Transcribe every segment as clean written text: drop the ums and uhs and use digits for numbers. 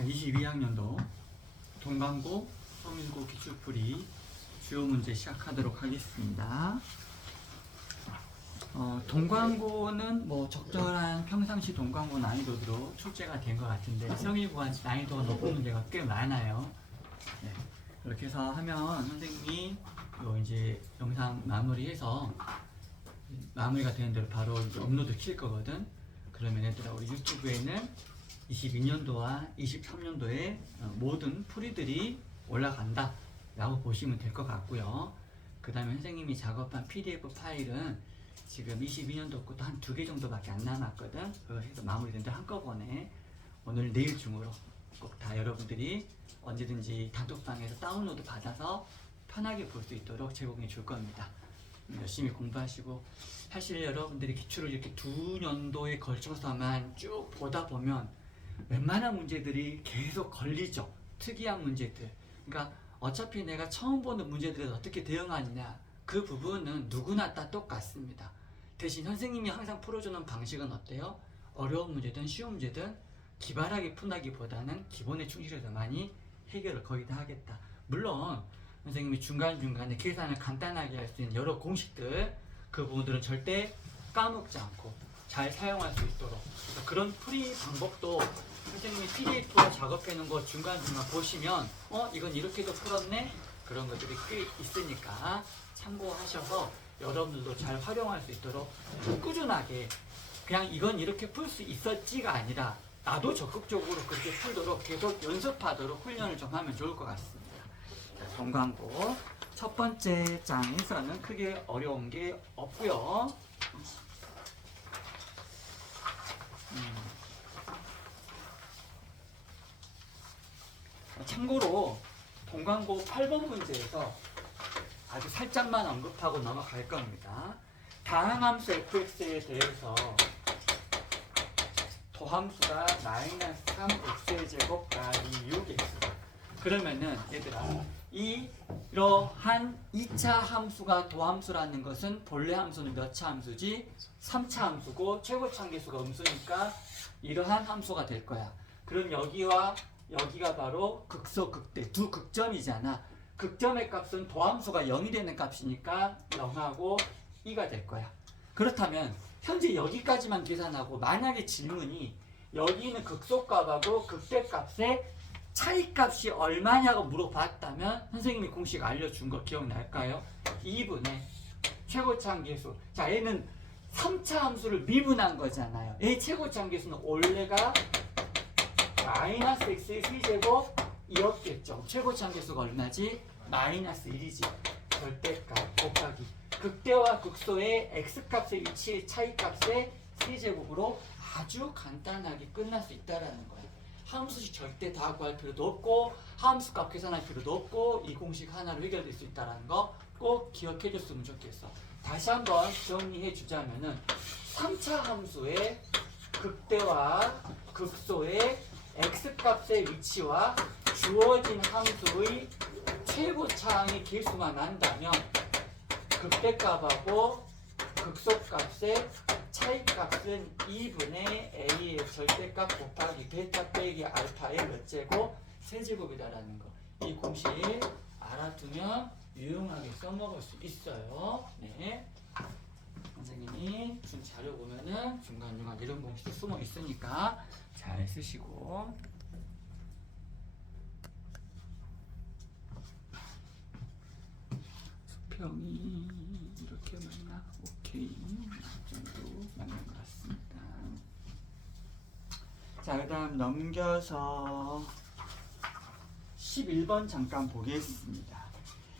자, 22학년도 동방고 서밀고 기출풀이 주요 문제 시작하도록 하겠습니다. 동광고는 뭐 적절한 평상시 동광고 난이도로 출제가 된 것 같은데 서밀고와 난이도가 높은 문제가 꽤 많아요. 네. 그렇게 해서 하면 선생님이 이제 영상 마무리해서 마무리가 되는 대로 바로 이제 업로드 킬 거거든. 그러면 얘들아 우리 유튜브에는 22년도와 23년도에 모든 풀이들이 올라간다 라고 보시면 될 것 같고요. 그 다음에 선생님이 작업한 PDF 파일은 지금 22년도 것도 한 2개 정도밖에 안 남았거든. 그거 해서 마무리된다 한꺼번에 오늘 내일 중으로 꼭 다 여러분들이 언제든지 단톡방에서 다운로드 받아서 편하게 볼 수 있도록 제공해 줄 겁니다. 열심히 공부하시고, 사실 여러분들이 기출을 이렇게 2년도에 걸쳐서만 쭉 보다 보면 웬만한 문제들이 계속 걸리죠. 특이한 문제들. 그러니까 어차피 내가 처음 보는 문제들에 어떻게 대응하느냐, 그 부분은 누구나 다 똑같습니다. 대신 선생님이 항상 풀어주는 방식은 어때요? 어려운 문제든 쉬운 문제든 기발하게 푼다기보다는 기본에 충실해서 많이 해결을 거의 다 하겠다. 물론 선생님이 중간중간에 계산을 간단하게 할 수 있는 여러 공식들, 그 부분들은 절대 까먹지 않고 잘 사용할 수 있도록, 그런 풀이 방법도 선생님이 PDF로 작업해 놓은 거 중간중간 보시면 이건 이렇게도 풀었네? 그런 것들이 꽤 있으니까 참고하셔서 여러분들도 잘 활용할 수 있도록 꾸준하게, 그냥 이건 이렇게 풀 수 있었지가 아니라 나도 적극적으로 그렇게 풀도록 계속 연습하도록 훈련을 좀 하면 좋을 것 같습니다. 동광고 첫 번째 장에서는 크게 어려운 게 없고요. 참고로 동광고 8번 문제에서 아주 살짝만 언급하고 넘어갈 겁니다. 다항함수 fx에 대해서 도함수가 마이너스 3x의 제곱 곱하기 6x. 그러면은 얘들아, 이러한 2차 함수가 도함수라는 것은 본래 함수는 몇 차 함수지? 3차 함수고 최고차 함수가 음수니까 이러한 함수가 될 거야. 그럼 여기와 여기가 바로 극소 극대 두 극점이잖아. 극점의 값은 도함수가 0이 되는 값이니까 0하고 2가 될 거야. 그렇다면 현재 여기까지만 계산하고, 만약에 질문이 여기 있는 극소값하고 극대값의 차이값이 얼마냐고 물어봤다면 선생님이 공식 알려준 거 기억날까요? 2분의 최고차 함계수. 자, 얘는 3차 함수를 미분한 거잖아요. 얘 최고차 함계수는 원래가 마이너스 x의 세제곱 2였겠죠. 최고차 함계수가 얼마지? 마이너스 1이지. 절대값 곱하기 극대와 극소의 x값의 위치의 차이값의 세제곱으로 아주 간단하게 끝날 수 있다는 거예요. 함수식 절대 다 구할 필요도 없고 함수값 계산할 필요도 없고 이 공식 하나로 해결될 수 있다는 거 꼭 기억해 줬으면 좋겠어. 다시 한번 정리해 주자면은 3차 함수의 극대와 극소의 x값의 위치와 주어진 함수의 최고차항의 계수만 안다면 극대값하고 극소값의 차이값은 2분의 a의 절대값 곱하기 베타 빼기 알파의 몇 제곱? 세제곱이다라는 거. 이 공식 알아두면 유용하게 써먹을 수 있어요. 네. 선생님이 준 자료 보면은 중간중간 이런 공식도 숨어 있으니까 잘 쓰시고. 수평이 이렇게 맞나? 오케이. 이 정도 맞는 것 같습니다. 자, 그 다음 넘겨서 11번 잠깐 보겠습니다.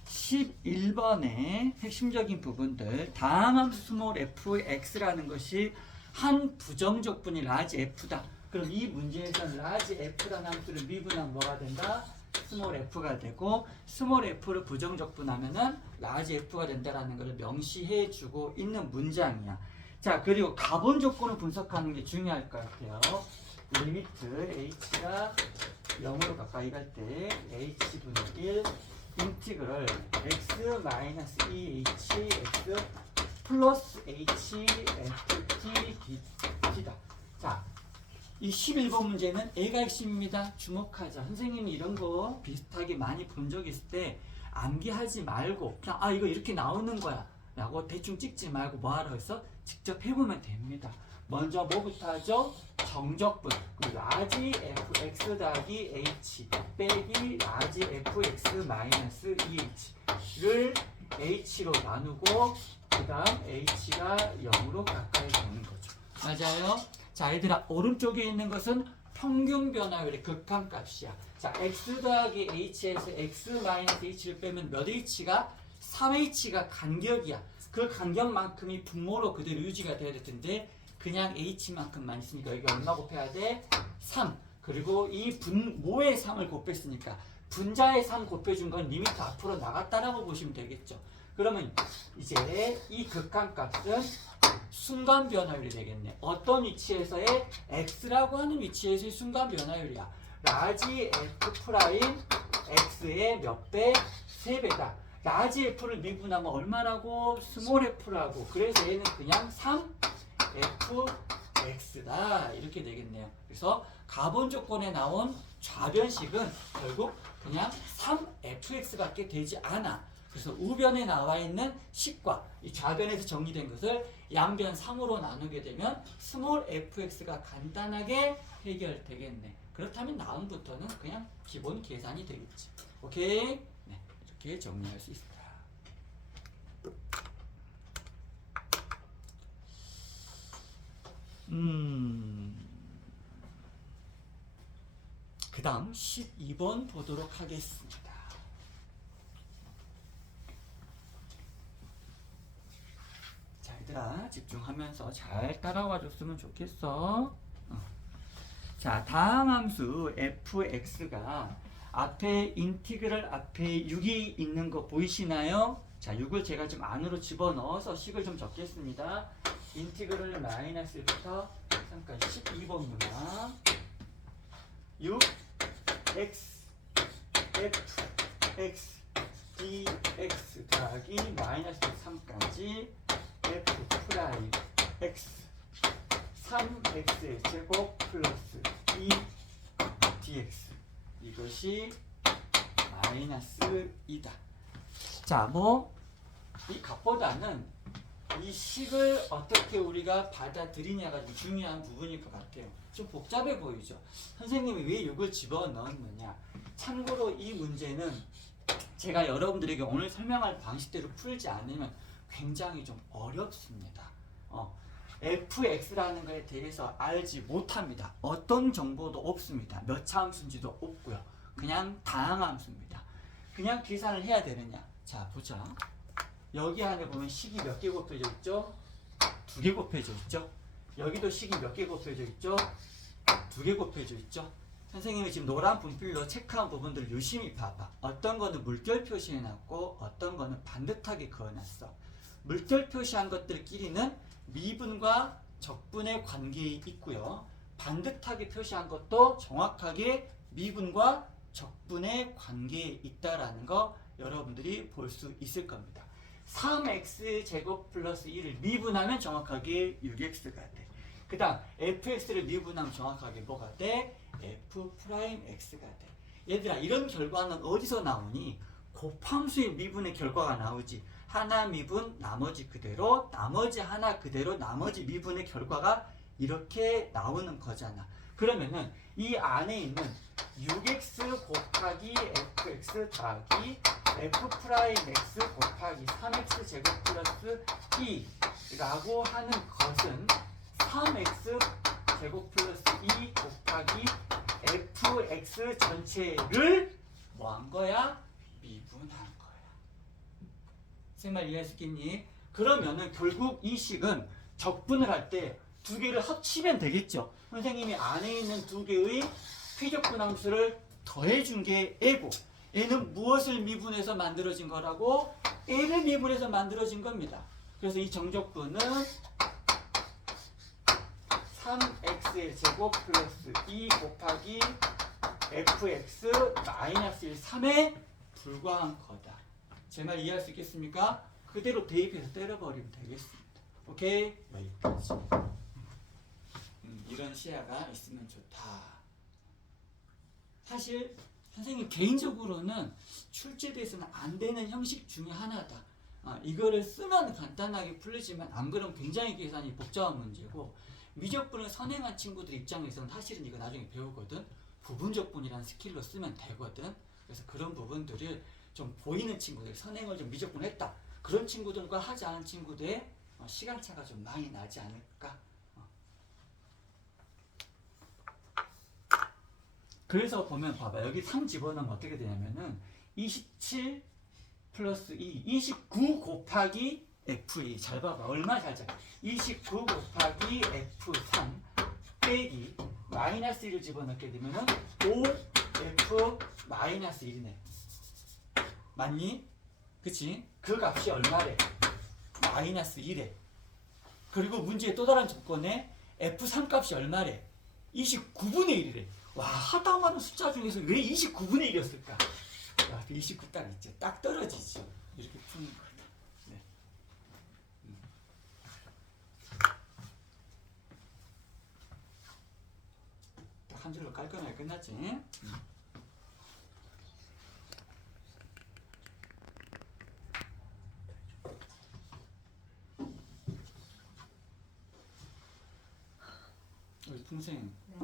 11번의 핵심적인 부분들, 다항함수 스몰 fx라는 것이 한 부정적분이 라지 f다. 그럼 이 문제에서는 라지 f라는 함수를 미분하면 뭐가 된다? 스몰 f가 되고, 스몰 f를 부정적분하면은 라지 f가 된다라는 것을 명시해 주고 있는 문장이야. 자, 그리고 가본 조건을 분석하는 게 중요할 것 같아요. 리미트 h가 0으로 가까이 갈 때 h분의 1 인티그럴 x-2h x 플러스 h ft dt다. 자, 이 11번 문제는 A가 핵심입니다. 주목하자. 선생님이 이런 거 비슷하게 많이 본 적 있을 때 암기하지 말고 그냥 이거 이렇게 나오는 거야 라고 대충 찍지 말고 뭐하라고 했어? 직접 해보면 됩니다. 먼저 뭐부터 하죠? 정적분. 라지 fx 더하기 h 빼기 라지 fx 마이너스 2h를 h로 나누고 그 다음 h가 0으로 가까이 되는 거죠. 맞아요? 자, 얘들아, 오른쪽에 있는 것은 평균 변화율의 극한값이야. 자, x 더하기 h에서 x 마이너스 h를 빼면 몇 h가? 3h가 간격이야. 그 간격만큼이 분모로 그대로 유지가 돼야 될 텐데 그냥 h만큼만 있으니까 여기 얼마 곱해야 돼? 3. 그리고 이 분모의 3을 곱했으니까 분자의 3 곱해준 건 리미트 앞으로 나갔다라고 보시면 되겠죠. 그러면 이제 이 극한값은 순간 변화율이 되겠네. 어떤 위치에서의 x라고 하는 위치에서의 순간 변화율이야. 라지 f 프라임 x의 몇 배? 3배다. 라지 f를 미분하면 얼마라고? 스몰 f라고. 그래서 얘는 그냥 3fx다. 이렇게 되겠네요. 그래서 가본 조건에 나온 좌변식은 결국 그냥 3fx밖에 되지 않아. 그래서 우변에 나와 있는 식과 이 좌변에서 정리된 것을 양변 3으로 나누게 되면 스몰 fx가 간단하게 해결되겠네. 그렇다면 다음부터는 그냥 기본 계산이 되겠지. 오케이? 네, 이렇게 정리할 수 있다. 그 다음 12번 보도록 하겠습니다. 자, 얘들아 집중하면서 잘 따라와 줬으면 좋겠어. 자, 다음 함수 fx가 앞에 인티그럴 앞에 6이 있는 거 보이시나요? 자, 6을 제가 좀 안으로 집어넣어서 식을 좀 적겠습니다. 인티그럴 마이너스 1부터 3까지 12번 문항 6 x f x dx 더하기 마이너스 3까지 f 프라임 x 3x의 제곱 플러스 2 dx 이것이 마이너스 2다. 자, 이 값보다는 이 식을 어떻게 우리가 받아들이냐가 중요한 부분일 것 같아요. 좀 복잡해 보이죠? 선생님이 왜 6을 집어넣었느냐? 참고로 이 문제는 제가 여러분들에게 오늘 설명할 방식대로 풀지 않으면 굉장히 좀 어렵습니다. fx라는 것에 대해서 알지 못합니다. 어떤 정보도 없습니다. 몇 차 함수인지도 없고요. 그냥 다항함수입니다. 그냥 계산을 해야 되느냐? 자, 보자. 여기 안에 보면 식이 몇 개 곱해져 있죠? 2개 곱해져 있죠? 여기도 식이 몇 개 곱해져 있죠? 2개 곱해져 있죠? 선생님이 지금 노란 분필로 체크한 부분들을 유심히 봐봐. 어떤 거는 물결 표시해놨고 어떤 거는 반듯하게 그어놨어. 물결 표시한 것들끼리는 미분과 적분의 관계에 있고요. 반듯하게 표시한 것도 정확하게 미분과 적분의 관계에 있다라는 거 여러분들이 볼 수 있을 겁니다. 3x 제곱 플러스 1을 미분하면 정확하게 6x가 돼. 그 다음 fx를 미분하면 정확하게 뭐가 돼? f 프라임 x가 돼. 얘들아, 이런 결과는 어디서 나오니? 곱함수의 미분의 결과가 나오지. 하나 미분 나머지 그대로, 나머지 하나 그대로, 나머지 미분의 결과가 이렇게 나오는 거잖아. 그러면은 이 안에 있는 6x 곱하기 fx 더하기 f 프라임 x 곱하기 3x 제곱 플러스 2라고 하는 것은 3x 제곱 플러스 2 곱하기 fx 전체를 뭐 한 거야? 미분한 거야. 정말 이해할 수 있겠니? 그러면은 결국 이 식은 적분을 할 때 두 개를 합치면 되겠죠. 선생님이 안에 있는 두 개의 회적분 함수를 더해준 게 애고, 얘는 무엇을 미분해서 만들어진 거라고? A를 미분해서 만들어진 겁니다. 그래서 이 정적분은 3x의 제곱 플러스 2 곱하기 fx 마이너스 1, 3에 불과한 거다. 제 말 이해할 수 있겠습니까? 그대로 대입해서 때려버리면 되겠습니다. 오케이? 여기까지. 이런 시야가 있으면 좋다. 사실 선생님 개인적으로는 출제돼서는 안 되는 형식 중에 하나다. 이거를 쓰면 간단하게 풀리지만 안 그러면 굉장히 계산이 복잡한 문제고, 미적분을 선행한 친구들 입장에서는 사실은 이거 나중에 배우거든. 부분적분이라는 스킬로 쓰면 되거든. 그래서 그런 부분들을 좀 보이는 친구들, 선행을 좀 미적분 했다, 그런 친구들과 하지 않은 친구들의 시간차가 좀 많이 나지 않을까. 그래서 보면 봐봐, 여기 3 집어넣으면 어떻게 되냐면은 27 플러스 2, 29 곱하기 F2. 잘 봐봐, 얼마 잘 잡아. 29 곱하기 F3 빼기 마이너스 1을 집어넣게 되면은 5F 마이너스 1이네. 맞니? 그치? 그 값이 얼마래? 마이너스 1에. 그리고 문제의 또 다른 조건에 F3 값이 얼마래? 29분의 1이래. 와, 하다 많은 숫자 중에서 왜 29분의 1이었을까? 야, 29 딱 있지. 딱 떨어지지. 이렇게 푸는 거다. 네. 딱 한 줄로 깔끔하게 끝났지? 우리 풍생. 네.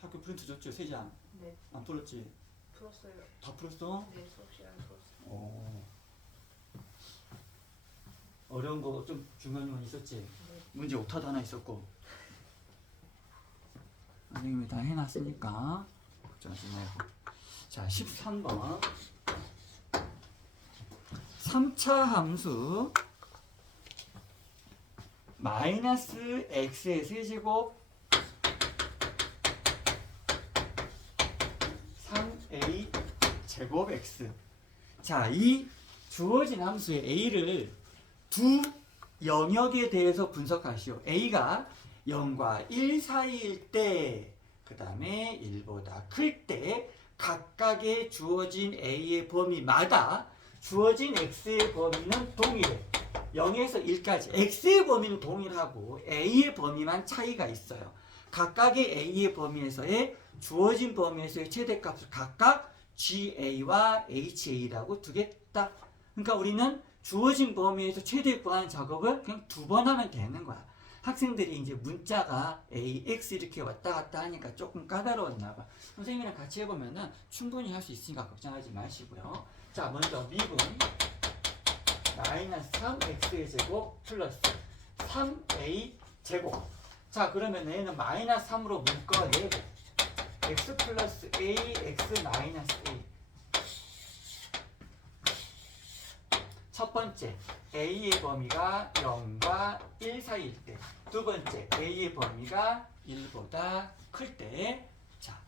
학교 프린트 줬죠? 3장? 네. 안 풀었지? 풀었어요. 다 풀었어? 네, 수업 시간에 풀었어요. 오. 어려운 거 좀 중요한 건 있었지? 네. 문제 오타도 하나 있었고. 선생님이 다 해놨으니까 걱정하지 말고. 자, 13번 3차 함수 마이너스 x의 세제곱 3a 제곱 x. 자, 이 주어진 함수의 a를 두 영역에 대해서 분석하시오. a가 0과 1 사이일 때, 그 다음에 1보다 클 때 각각의 주어진 a의 범위마다 주어진 x의 범위는 동일해. 0에서 1까지 x의 범위는 동일하고 a의 범위만 차이가 있어요. 각각의 a의 범위에서의 주어진 범위에서의 최대값을 각각 GA와 HA라고 두겠다. 그러니까 우리는 주어진 범위에서 최대 구하는 작업을 그냥 2번 하면 되는 거야. 학생들이 이제 문자가 AX 이렇게 왔다 갔다 하니까 조금 까다로웠나 봐. 선생님이랑 같이 해보면은 충분히 할 수 있으니까 걱정하지 마시고요. 자, 먼저 미분 마이너스 3x의 제곱 플러스 3a 제곱. 자, 그러면 얘는 마이너스 3으로 묶어내고 x 플러스 a, x 마이너스 a. 첫 번째, a의 범위가 0과 1 사이일 때. 두 번째, a의 범위가 1보다 클 때. 자,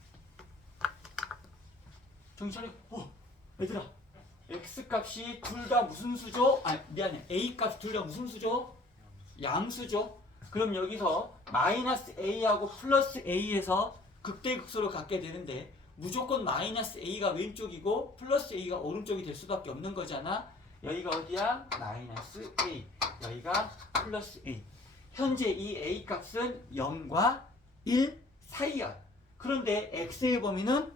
정신 차려. 얘들아, x 값이 둘 다 무슨 수죠? 미안해. a 값 둘 다 무슨 수죠? 양수죠. 그럼 여기서 마이너스 a하고 플러스 a에서 극대극소로 갖게 되는데 무조건 마이너스 a가 왼쪽이고 플러스 a가 오른쪽이 될 수밖에 없는 거잖아. 여기가 어디야? 마이너스 a. 여기가 플러스 a. 현재 이 a 값은 0과 1 사이야. 그런데 x의 범위는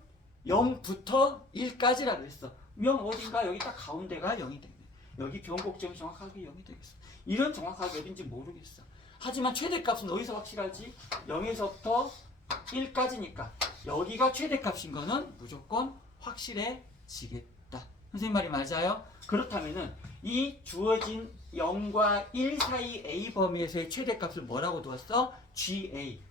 0부터 1까지라고 했어. 0 어딘가? 여기 딱 가운데가 0이 되네. 여기 변곡점이 정확하게 0이 되겠어. 이런 정확하게 어딘지 모르겠어. 하지만 최대값은 어디서 확실하지? 0에서부터 1까지니까 여기가 최대값인 거는 무조건 확실해지겠다. 선생님 말이 맞아요? 그렇다면은 이 주어진 0과 1 사이 a 범위에서의 최대값을 뭐라고 두었어? GA.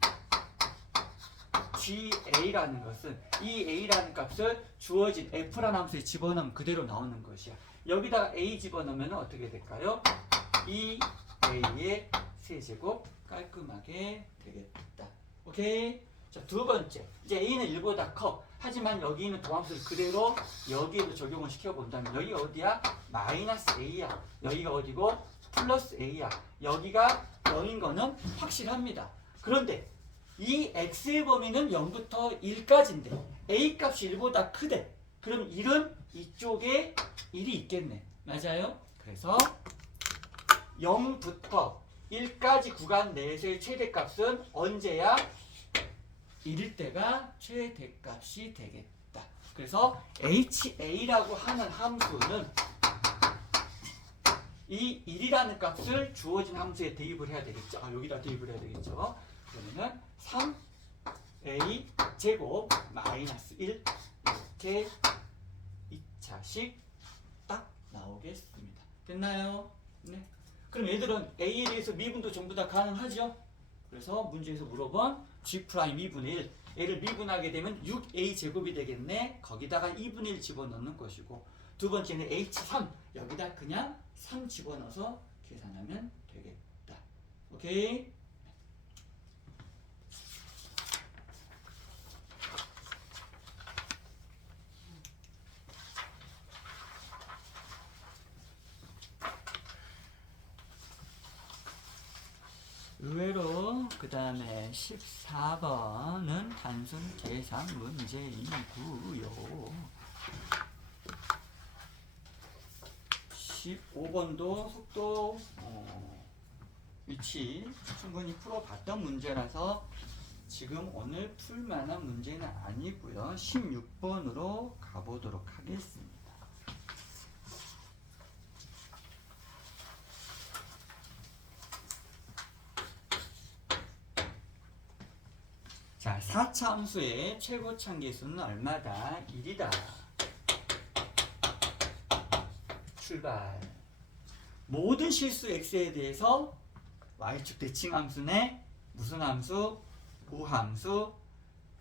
GA라는 것은 이 A라는 값을 주어진 F라는 함수에 집어넣으면 그대로 나오는 것이야. 여기다가 A 집어넣으면 어떻게 될까요? 이 A의 세제곱 깔끔하게 되겠다. 오케이? 자, 두 번째. 이제 A는 1보다 커. 하지만 여기는 도함수를 그대로 여기에도 적용을 시켜본다면 여기가 어디야? 마이너스 A야. 여기가 어디고? 플러스 A야. 여기가 0인 거는 확실합니다. 그런데 이 x의 범위는 0부터 1까지인데 a 값이 1보다 크대. 그럼 1은 이쪽에 1이 있겠네. 맞아요? 그래서 0부터 1까지 구간 내에서의 최대값은 언제야? 1일 때가 최대값이 되겠다. 그래서 HA라고 하는 함수는 이 1이라는 값을 주어진 함수에 대입을 해야 되겠죠. 여기다 대입을 해야 되겠죠. 그러면은 3A 제곱 마이너스 1 이렇게 2차식 딱 나오겠습니다. 됐나요? 네. 그럼 얘들은 A에 대해서 미분도 전부 다 가능하죠? 그래서 문제에서 물어본 G' 2분의 1 A를 미분하게 되면 6A 제곱이 되겠네. 거기다가 2분의 1 집어넣는 것이고, 두 번째는 H3 여기다 그냥 3 집어넣어서 계산하면 되겠다. 오케이? 의외로 그 다음에 14번은 단순 계산 문제이고요. 15번도 속도 위치 충분히 풀어봤던 문제라서 지금 오늘 풀만한 문제는 아니고요. 16번으로 가보도록 하겠습니다. 자, 4차 함수의 최고차계수는 얼마다? 1이다. 출발. 모든 실수 x에 대해서 y축 대칭 함수네. 무슨 함수? 우함수.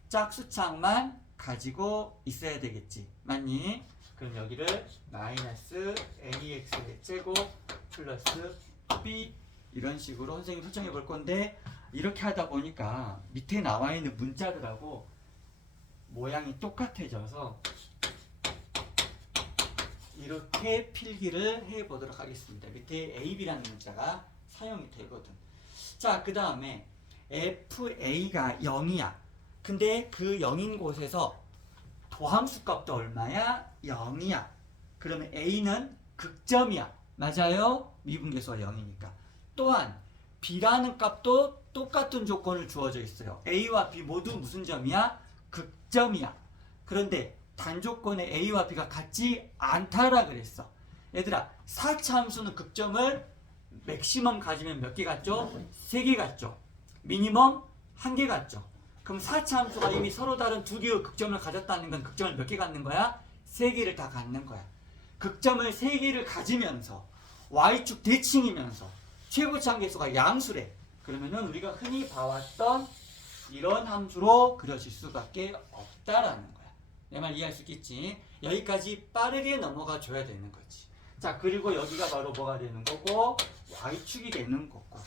짝수창만 가지고 있어야 되겠지. 맞니? 그럼 여기를 마이너스 ax 제곱 플러스 b 이런 식으로 선생님이 설정해 볼 건데, 이렇게 하다 보니까 밑에 나와 있는 문자들하고 모양이 똑같아져서 이렇게 필기를 해 보도록 하겠습니다. 밑에 AB라는 문자가 사용이 되거든. 자, 그 다음에 FA가 0이야. 근데 그 0인 곳에서 도함수 값도 얼마야? 0이야. 그러면 A는 극점이야. 맞아요? 미분계수가 0이니까. 또한 B라는 값도 똑같은 조건을 주어져 있어요. A와 B 모두 무슨 점이야? 극점이야. 그런데 단조건에 A와 B가 같지 않다라 그랬어. 얘들아, 4차 함수는 극점을 맥시멈 가지면 몇 개 같죠? 3개 같죠? 미니멈 1개 같죠? 그럼 4차 함수가 이미 서로 다른 2개의 극점을 가졌다는 건 극점을 몇 개 갖는 거야? 3개를 다 갖는 거야. 극점을 3개를 가지면서 y축 대칭이면서 최고차함계수가 양수래. 그러면은 우리가 흔히 봐왔던 이런 함수로 그려질 수밖에 없다라는 거야. 내 말 이해할 수 있겠지? 여기까지 빠르게 넘어가 줘야 되는 거지. 자, 그리고 여기가 바로 뭐가 되는 거고, y축이 되는 거고.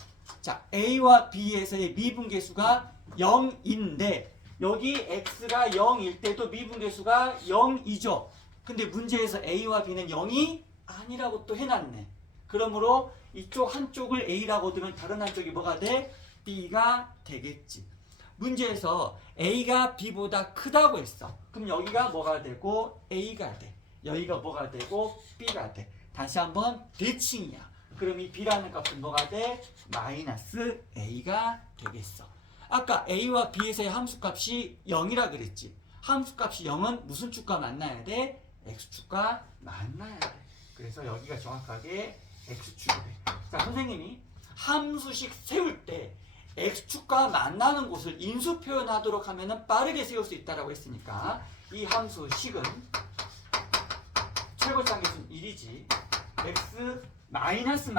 자, a와 b에서의 미분계수가 0인데 여기 x가 0일 때도 미분계수가 0이죠. 근데 문제에서 a와 b는 0이 아니라고 또 해놨네. 그러므로 이쪽 한쪽을 a라고 두면 다른 한쪽이 뭐가 돼? b가 되겠지. 문제에서 a가 b보다 크다고 했어. 그럼 여기가 뭐가 되고 a가 돼. 여기가 뭐가 되고 b가 돼. 다시 한번 대칭이야. 그럼 이 b라는 값은 뭐가 돼? 마이너스 a가 되겠어. 아까 a와 b에서의 함수값이 0이라 그랬지. 함수값이 0은 무슨 축과 만나야 돼? x축과 만나야 돼. 그래서 여기가 정확하게 x축이 돼. 자, 선생님이 함수식 세울 때 x축과 만나는 곳을 인수 표현하도록 하면 빠르게 세울 수 있다고 했으니까 이 함수식은 최고차함계수는 1이지. x 마이너스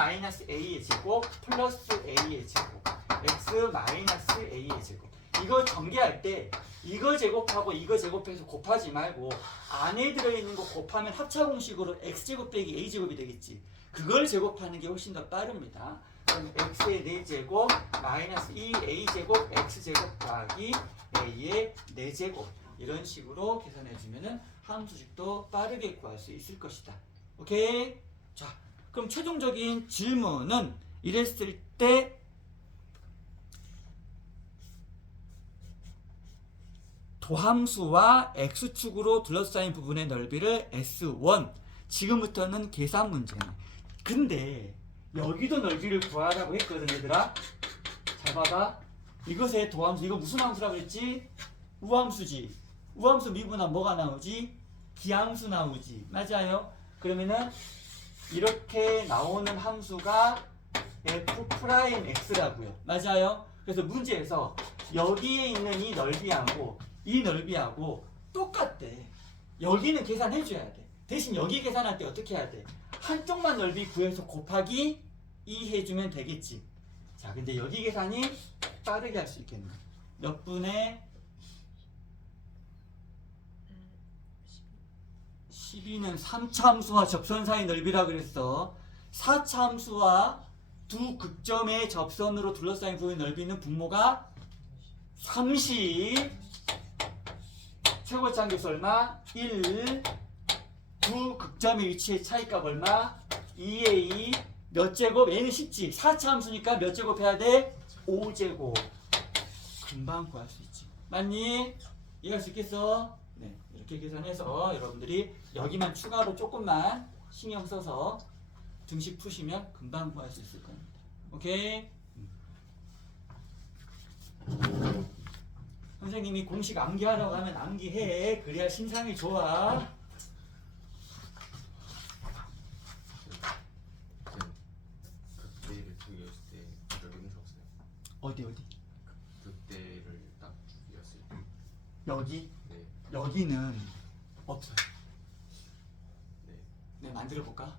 a의 제곱 플러스 a의 제곱 x 마이너스 a의 제곱. 이거 전개할 때 이거 제곱하고 이거 제곱해서 곱하지 말고 안에 들어있는 거 곱하면 합차공식으로 x제곱 빼기 a제곱이 되겠지. 그걸 제곱하는 게 훨씬 더 빠릅니다. 그럼 x의 4제곱 마이너스 2a제곱 x제곱 더하기 a의 4제곱 이런 식으로 계산해주면 함수식도 빠르게 구할 수 있을 것이다. 오케이? 자, 그럼 최종적인 질문은 이랬을 때 도함수와 x축으로 둘러싸인 부분의 넓이를 S1. 지금부터는 계산 문제네. 근데 여기도 넓이를 구하라고 했거든, 얘들아. 잘 봐봐. 이것의 도함수, 이거 무슨 함수라고 했지? 우함수지. 우함수 미분하면 뭐가 나오지? 기함수 나오지. 맞아요? 그러면은 이렇게 나오는 함수가 f'x라고요. 맞아요? 그래서 문제에서 여기에 있는 이 넓이하고 이 넓이하고 똑같대. 여기는 계산해줘야 돼. 대신 여기 계산할 때 어떻게 해야 돼? 한쪽만 넓이 구해서 곱하기 2 해주면 되겠지. 자, 근데 여기 계산이 빠르게 할 수 있겠네. 몇 분의 12는 3차 함수와 접선 사이 넓이라 그랬어. 4차 함수와 두 극점의 접선으로 둘러싸인 부분의 넓이는 분모가 30. 최고차 함수 얼마? 1. 두 극점의 위치의 차이값 얼마? 2a. 몇 제곱? a는 쉽지. 4차 함수니까 몇 제곱 해야 돼? 5제곱. 금방 구할 수 있지. 맞니? 이해할 수 있겠어? 네, 이렇게 계산해서 여러분들이 여기만 추가로 조금만 신경 써서 등식 푸시면 금방 구할 수 있을 겁니다. 오케이? 선생님이 공식 암기하라고 하면 암기해. 그래야 신상이 좋아. 극대를 두 개였을 때 넓이는 없어요. 어디? 극대를 딱 두 개였을 때. 여기? 네. 여기는 없어요. 네. 네, 만들어 볼까?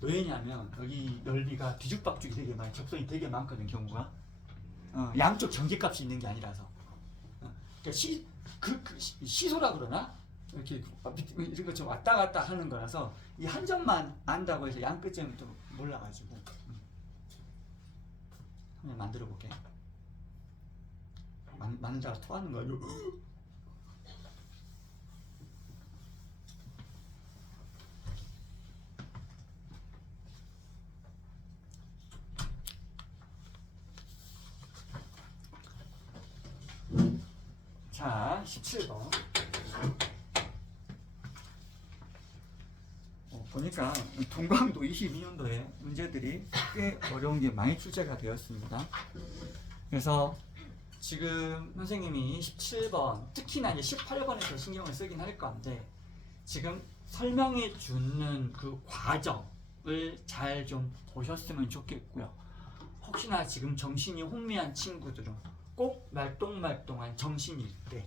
왜냐면 여기 넓이가 뒤죽박죽이 되게 많이 접선이 되게 많거든 경우가. 양쪽 전개값이 있는 게 아니라서. 그러니까 시소라 그러나 이렇게 이렇게 좀 왔다 갔다 하는 거라서 이 한 점만 안다고 해서 양 끝점이 또 몰라가지고. 한번 만들어 볼게. 만들다가 토하는 거야. 자, 17번. 보니까 동광도 22년도에 문제들이 꽤 어려운 게 많이 출제가 되었습니다. 그래서 지금 선생님이 17번, 특히나 이제 18번에서 신경을 쓰긴 할 건데 지금 설명해 주는 그 과정을 잘 좀 보셨으면 좋겠고요. 혹시나 지금 정신이 혼미한 친구들은 꼭 말똥말똥한 정신일 때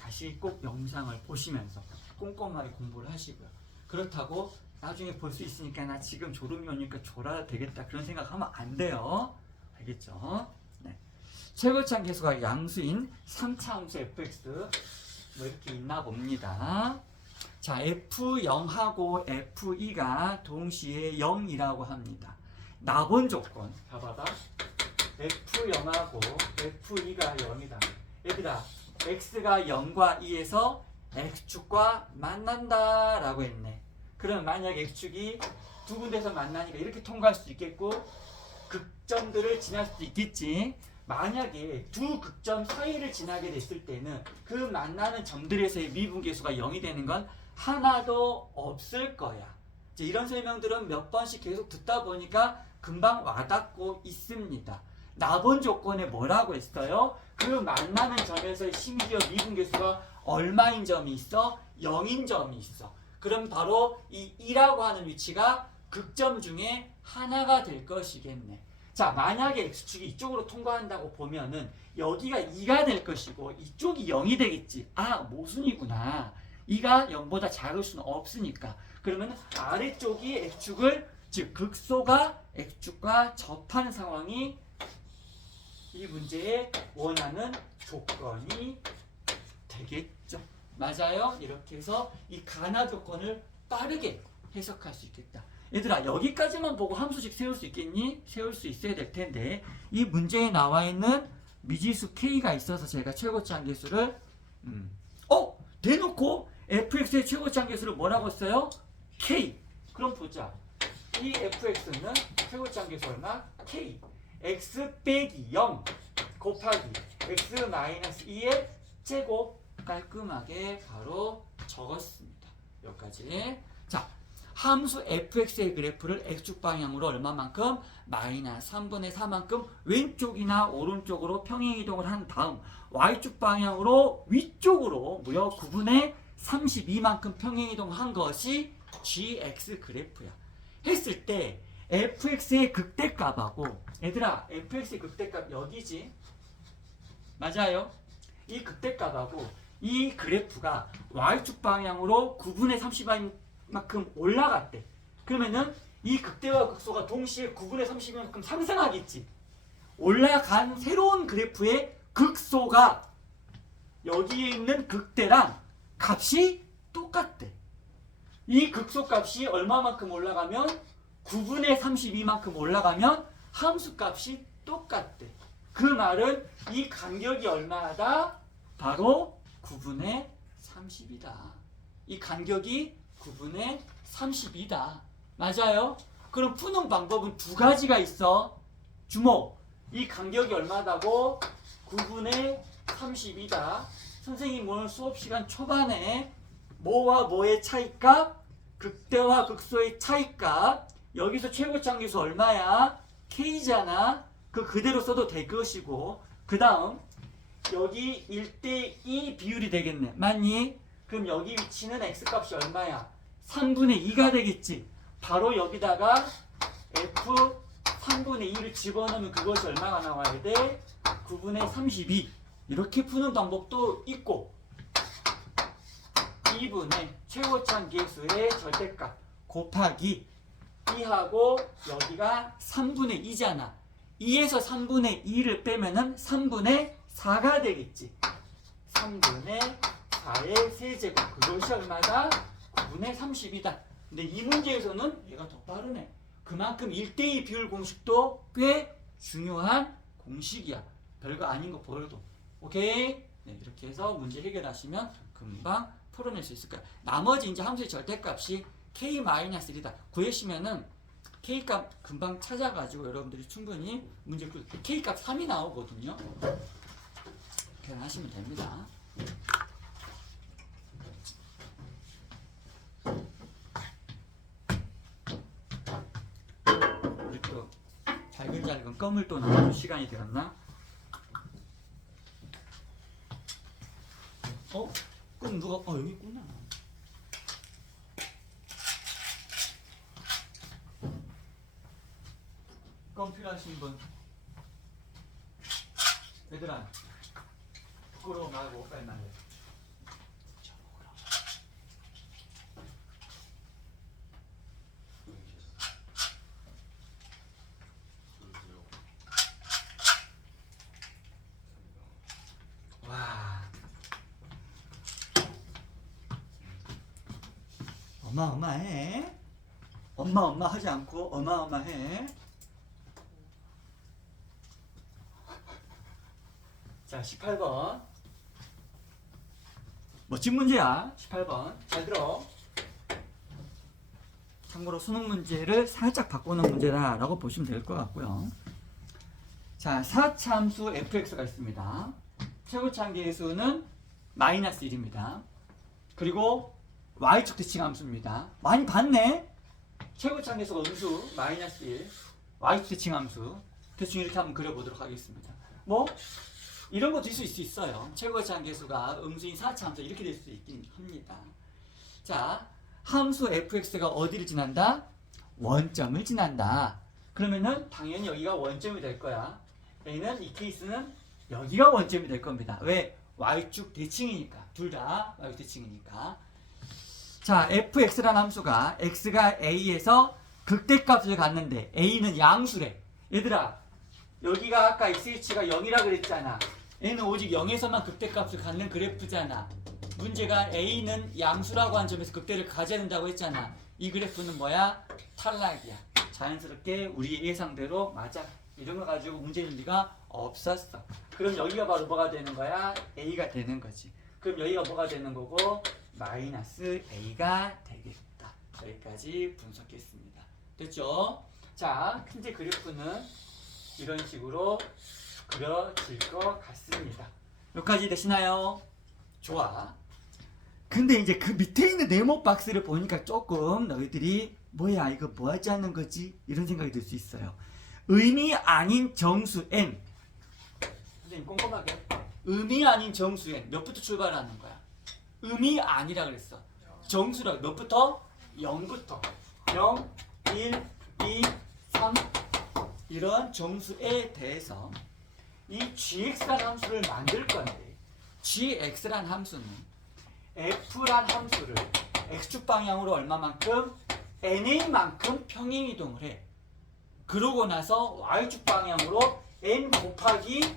다시 꼭 영상을 보시면서 꼼꼼하게 공부를 하시고요. 그렇다고 나중에 볼 수 있으니까 나 지금 졸음이 오니까 졸아야 되겠다 그런 생각하면 안 돼요. 알겠죠? 네. 최고차 계수가 양수인 3차 함수 fx 뭐 이렇게 있나 봅니다. 자, f0하고 f2가 동시에 0이라고 합니다. 나본 조건 봐봐봐. f0하고 f2가 0이다. 얘들아, x가 0과 2에서 x축과 만난다 라고 했네. 그럼 만약 x축이 두 군데서 만나니까 이렇게 통과할 수 있겠고 극점들을 지날 수도 있겠지. 만약에 두 극점 사이를 지나게 됐을 때는 그 만나는 점들에서의 미분계수가 0이 되는 건 하나도 없을 거야. 이제 이런 설명들은 몇 번씩 계속 듣다 보니까 금방 와닿고 있습니다. 나본 조건에 뭐라고 했어요? 그 만나는 점에서의 심지어 미분계수가 얼마인 점이 있어? 0인 점이 있어. 그럼 바로 이 2라고 하는 위치가 극점 중에 하나가 될 것이겠네. 자, 만약에 x축이 이쪽으로 통과한다고 보면은 여기가 2가 될 것이고 이쪽이 0이 되겠지. 아, 모순이구나. 2가 0보다 작을 수는 없으니까. 그러면 아래쪽이 x축을, 즉 극소가 x축과 접하는 상황이 이 문제의 원하는 조건이 되겠죠. 맞아요? 이렇게 해서 이 가나 조건을 빠르게 해석할 수 있겠다. 얘들아, 여기까지만 보고 함수식 세울 수 있겠니? 세울 수 있어야 될 텐데 이 문제에 나와 있는 미지수 k가 있어서 제가 최고치 한계수를 대놓고 fx의 최고치 한계수를 뭐라고 써요? k. 그럼 보자. 이 fx는 최고치 한계수 얼마? k. x 빼기 0 곱하기 x 마이너스 2의 제곱 깔끔하게 바로 적었습니다. 여기까지. 자, 함수 fx의 그래프를 x축 방향으로 얼마만큼? 마이너스 3분의 4만큼 왼쪽이나 오른쪽으로 평행이동을 한 다음 y축 방향으로 위쪽으로 무려 9분의 32만큼 평행이동한 것이 gx 그래프야. 했을 때 fx의 극대값하고 얘들아 fx의 극대값 여기지? 맞아요? 이 극대값하고 이 그래프가 y축 방향으로 9분의 32만큼 올라갔대. 그러면은 이 극대와 극소가 동시에 9분의 32만큼 상승하겠지. 올라간 새로운 그래프의 극소가 여기에 있는 극대랑 값이 똑같대. 이 극소 값이 얼마만큼 올라가면 9분의 32만큼 올라가면 함수 값이 똑같대. 그 말은 이 간격이 얼마다? 바로 9분의 30이다. 이 간격이 9분의 30이다. 맞아요? 그럼 푸는 방법은 두 가지가 있어. 주목. 이 간격이 얼마다고? 9분의 30이다. 선생님 오늘 수업시간 초반에 뭐와 뭐의 차이값? 극대와 극소의 차이값. 여기서 최고차항계수 얼마야? K잖아. 그 그대로 써도 될 것이고 그 다음 여기 1대2 비율이 되겠네. 맞니? 그럼 여기 위치는 x값이 얼마야? 3분의 2가 되겠지. 바로 여기다가 f 3분의 2를 집어넣으면 그것이 얼마가 나와야 돼? 9분의 32. 이렇게 푸는 방법도 있고 2분의 최고차항계수의 절대값 곱하기 2하고 여기가 3분의 2잖아. 2에서 3분의 2를 빼면은 3분의 4가 되겠지. 3분의 4의 세제곱. 그것이 얼마다? 9분의 30이다. 근데 이 문제에서는 얘가 더 빠르네. 그만큼 1대2 비율 공식도 꽤 중요한 공식이야. 별거 아닌 거 보여도. 오케이? 네, 이렇게 해서 문제 해결하시면 금방 풀어낼 수 있을 거야. 나머지 이제 함수의 절대값이 k-1이다. 구해시면은 K값 금방 찾아가지고 여러분들이 충분히 문제 풀 K값 3이 나오거든요. 그냥 하시면 됩니다. 우리 또 잘근잘근 껌을 또 넣어줄 시간이 되었나? 껌 누가? 여기 있구나. 껌 필요하신 분? 얘들아 부끄러워 말고 빨리 말해. 와 어마어마해. 엄마 하지 않고 어마어마해. 자, 18번. 멋진 문제야. 18번. 잘 들어. 참고로 수능 문제를 살짝 바꾸는 문제다라고 보시면 될 것 같고요. 자, 4차함수 fx가 있습니다. 최고차항계수는 마이너스 1입니다. 그리고 y축 대칭함수입니다. 많이 봤네? 최고차항계수가 음수 마이너스 1, y축 대칭함수. 대충 이렇게 한번 그려보도록 하겠습니다. 뭐? 이런 것도 있을 수 있어요. 최고차항계수가 음수인 4차함수 이렇게 될 수 있긴 합니다. 자, 함수 fx가 어디를 지난다? 원점을 지난다. 그러면은 당연히 여기가 원점이 될 거야. A는 이 케이스는 여기가 원점이 될 겁니다. 왜? y축 대칭이니까. 둘 다 y축 대칭이니까. 자, fx라는 함수가 x가 a에서 극대값을 갖는데 a는 양수래. 얘들아, 여기가 아까 xh가 0이라 그랬잖아. A는 오직 0에서만 극대값을 갖는 그래프잖아. 문제가 A는 양수라고 한 점에서 극대를 가져야 된다고 했잖아. 이 그래프는 뭐야? 탈락이야. 자연스럽게 우리 예상대로 맞아. 이런 거 가지고 문제 낼 리가 없었어. 그럼 여기가 바로 뭐가 되는 거야? A가 되는 거지. 그럼 여기가 뭐가 되는 거고? 마이너스 A가 되겠다. 여기까지 분석했습니다. 됐죠? 자, 현재 그래프는 이런 식으로 그려질 것 같습니다. 여기까지 되시나요? 좋아. 근데 이제 그 밑에 있는 네모 박스를 보니까 조금 너희들이 뭐야 이거 뭐 하자는 거지? 이런 생각이 들 수 있어요. 의미 아닌 정수 n. 선생님 꼼꼼하게. 의미 아닌 정수 n. 몇부터 출발하는 거야? 의미 아니라 그랬어. 정수라 몇부터? 0부터. 0, 1, 2, 3 이런 정수에 대해서 이 gx란 함수를 만들 건데 gx란 함수는 f란 함수를 x축 방향으로 얼마만큼? na만큼 평행이동을 해. 그러고 나서 y축 방향으로 n 곱하기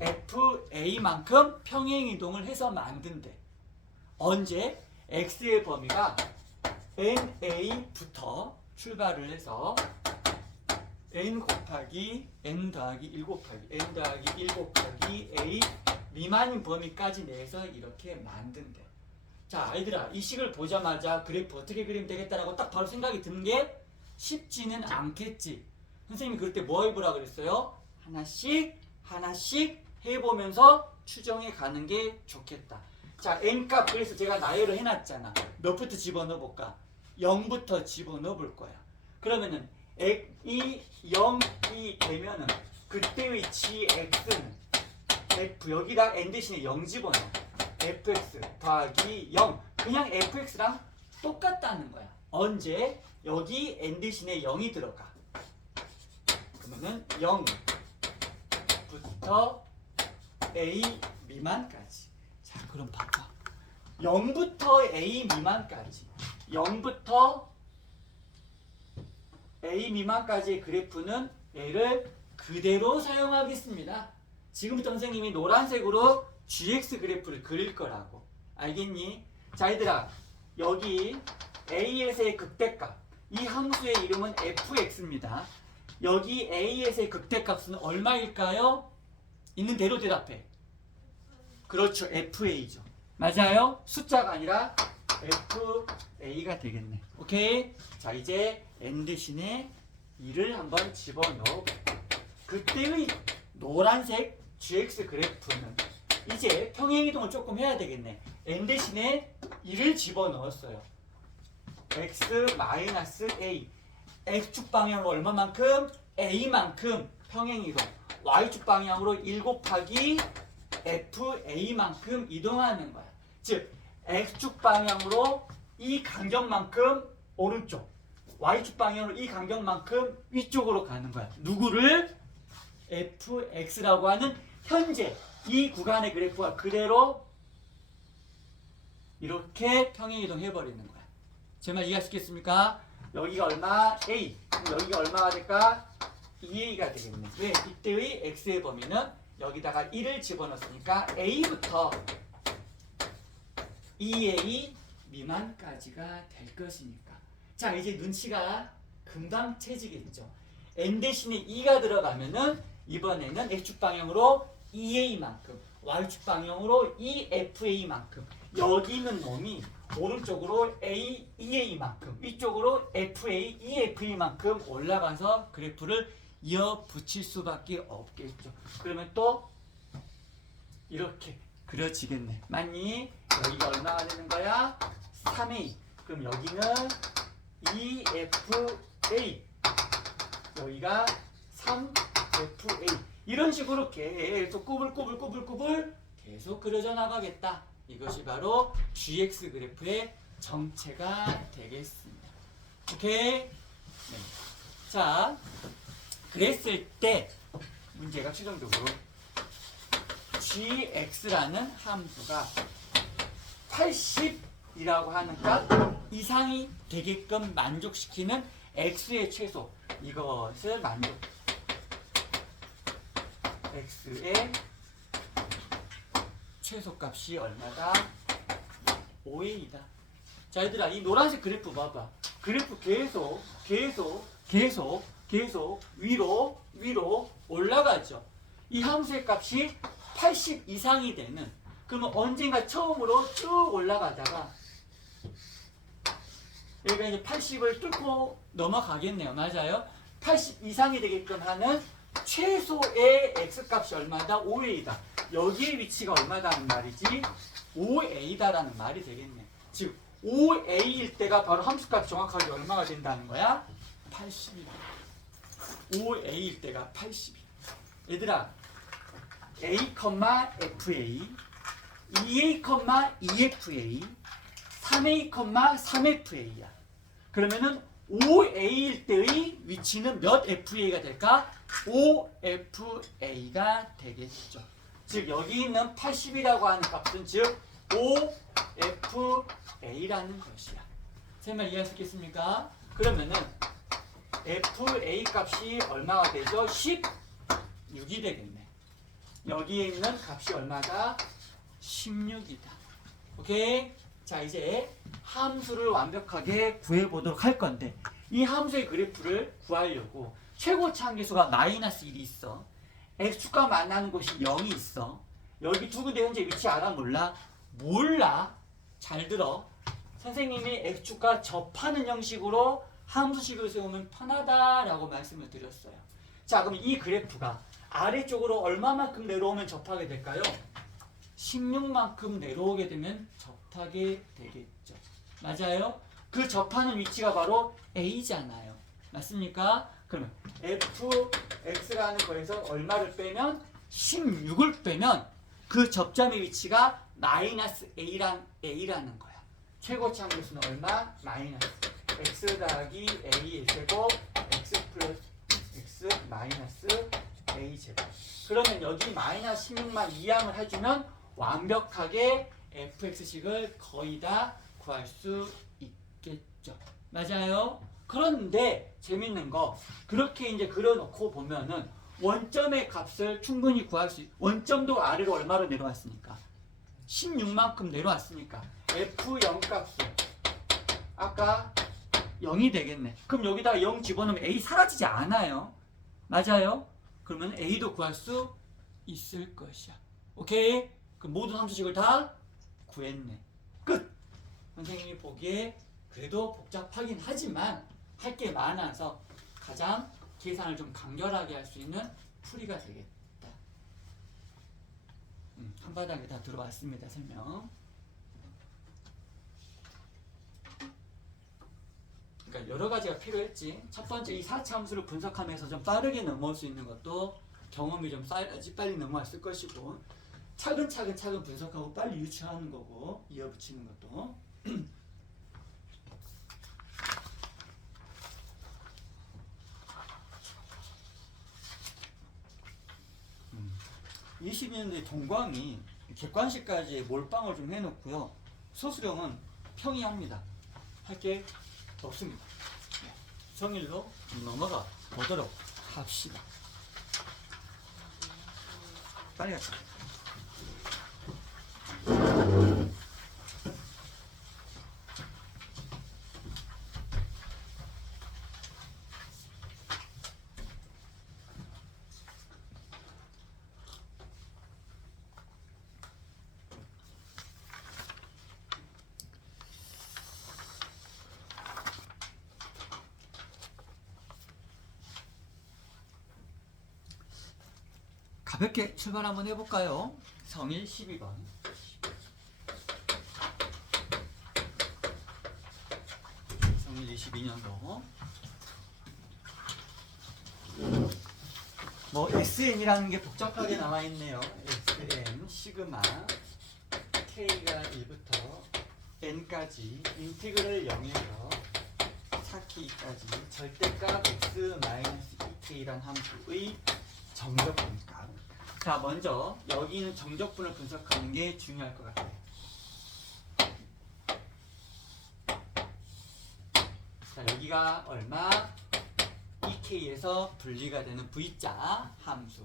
fa만큼 평행이동을 해서 만든대. 언제? x의 범위가 na부터 출발을 해서 n 곱하기 n 더하기 1 곱하기 n 더하기 1 곱하기 a 미만인 범위까지 내서 이렇게 만든대. 자, 아이들아, 이 식을 보자마자 그래프 어떻게 그리면 되겠다라고 딱 바로 생각이 드는 게 쉽지는 않겠지. 선생님이 그럴 때 뭐 해보라 그랬어요? 하나씩 하나씩 해보면서 추정해 가는 게 좋겠다. 자, n값 그래서 제가 나열을 해놨잖아. 몇부터 집어넣어 볼까? 0부터 집어넣어 볼 거야. 그러면은 이 0이 되면은 그때의 gx는 f 여기다 n 대신에 0 집어넣어. fx 더하기 0 그냥 fx랑 똑같다는 거야. 언제? 여기 n 대신에 0이 들어가. 그러면은 0부터 a 미만까지. 자, 그럼 봐봐. 0부터 a 미만까지. 0부터 a 미만까지의 그래프는 얘를 그대로 사용하겠습니다. 지금부터 선생님이 노란색으로 gx 그래프를 그릴 거라고. 알겠니? 자, 얘들아, 여기 a에서의 극대값, 이 함수의 이름은 fx입니다. 여기 a에서의 극대값은 얼마일까요? 있는 대로 대답해. 그렇죠, fa죠. 맞아요? 숫자가 아니라 fa가 되겠네. 오케이? 자, 이제 n 대신에 2를 한번 집어넣어. 그때의 노란색 gx 그래프는 이제 평행이동을 조금 해야 되겠네. n 대신에 2를 집어넣었어요. x-a x축 방향으로 얼마만큼? a만큼 평행이동. y축 방향으로 1 곱하기 fa만큼 이동하는 거야. 즉 x축 방향으로 이 간격만큼 오른쪽, y축 방향으로 이 간격만큼 위쪽으로 가는 거야. 누구를? fx라고 하는 현재 이 구간의 그래프가 그대로 이렇게 평행이동 해버리는 거야. 제 말 이해하시겠습니까? 여기가 얼마? a. 그럼 여기가 얼마가 될까? 2a가 되겠네. 왜? 이때의 x의 범위는 여기다가 1을 집어넣었으니까 a부터 2a 미만까지가 될 것이니까. 자, 이제 눈치가 금방 채지겠죠. n 대신에 2가 들어가면은 이번에는 x축 방향으로 2a만큼, y축 방향으로 2fa만큼, 여기 있는 놈이 오른쪽으로 a, 2a만큼, 위쪽으로 fa, 2fa만큼 올라가서 그래프를 이어 붙일 수밖에 없겠죠. 그러면 또 이렇게 그려지겠네. 맞니? 여기가 얼마가 되는 거야? 3a. 그럼 여기는 2fa. 여기가 3fa. 이런 식으로 계속 꾸불꾸불 계속 그려져 나가겠다. 이것이 바로 gx 그래프의 정체가 되겠습니다. 오케이? 네. 자, 그랬을 때 문제가 최종적으로 gx라는 함수가 80이라고 하는 값 이상이 되게끔 만족시키는 x의 최소, 이것을 x의 최소값이 얼마다? 5a이다. 자, 얘들아, 이 노란색 그래프 봐봐. 그래프 계속 위로 올라가죠. 이 함수의 값이 80 이상이 되는, 그러면 언젠가 처음으로 쭉 올라가다가 여기가 이제 80을 뚫고 넘어가겠네요. 맞아요? 80 이상이 되게끔 하는 최소의 x값이 얼마다? 5a이다. 여기의 위치가 얼마다는 말이지? 5a다라는 말이 되겠네. 즉 5a일 때가 바로 함수값이 정확하게 얼마가 된다는 거야? 80이다. 5a일 때가 80이야. 얘들아, a, fa, 2a, 2fa, 3a, 3fa야. 그러면은 5a일 때의 위치는 몇 fa가 될까? 5fa가 되겠죠. 즉 여기 있는 80이라고 하는 값은 즉 5fa라는 것이야. 제 말 이해할 수 있겠습니까? 그러면은 fa 값이 얼마가 되죠? 16이 되겠네. 여기에 있는 값이 얼마다? 16이다. 오케이? 자, 이제 함수를 완벽하게 구해보도록 할 건데 이 함수의 그래프를 구하려고 최고치 한계수가 마이너스 1이 있어. x축과 만나는 곳이 0이 있어. 여기 두 군데 현재 위치 알아 몰라? 몰라. 잘 들어. 선생님이 x축과 접하는 형식으로 함수식을 세우면 편하다라고 말씀을 드렸어요. 자, 그럼 이 그래프가 아래쪽으로 얼마만큼 내려오면 접하게 될까요? 16만큼 내려오게 되면 접하게 되겠죠. 맞아요? 그 접하는 위치가 바로 A잖아요. 맞습니까? 그러면 fx라는 거에서 얼마를 빼면 16을 빼면 그 접점의 위치가 마이너스 A라는 거야. 최고치 한계수는 얼마? 마이너스 x 더하기 a의 제곱 x 플러스 x 마이너스 a 제곱. 그러면 여기 마이너스 16만 이항을 해주면 완벽하게 fx식을 거의 다 구할 수 있겠죠. 맞아요? 그런데 재밌는 거 그렇게 이제 그려놓고 보면은 원점의 값을 충분히 구할 수 원점도 아래로 얼마로 내려왔으니까 16만큼 내려왔으니까 f0 값은 아까 0이 되겠네. 그럼 여기다 0 집어넣으면 a 사라지지 않아요. 맞아요? 그러면 a도 구할 수 있을 것이야. 오케이? 그럼 모든 함수식을 다 구했네. 끝! 선생님이 보기에 그래도 복잡하긴 하지만 할 게 많아서 가장 계산을 좀 간결하게 할 수 있는 풀이가 되겠다. 한 바닥에 다 들어왔습니다. 설명. 그러니까 여러 가지가 필요했지. 첫 번째 이 4차 함수를 분석하면서 좀 빠르게 넘어올 수 있는 것도 경험이 좀 쌓여야지 빨리 넘어왔을 것이고 차근차근 분석하고 빨리 유추하는 거고 이어붙이는 것도 20년대 동광이 객관식까지 몰빵을 좀 해놓고요. 소수령은 평이합니다. 할 게 없습니다. 성일로 넘어가 보도록 합시다. 빨리 가자. 가볍게 출발 한번 해볼까요? 성일 12번. 성일 22년도. 뭐 SN이라는 게 복잡하게 나와 있네요. SN 시그마 K가 1부터 N까지 인티그럴 0에서 4K까지 절대값 X-2K란 함수의 정적분값. 자, 먼저 여기 있는 정적분을 분석하는 게 중요할 것 같아요. 자, 여기가 얼마? 2K에서 분리가 되는 V자 함수.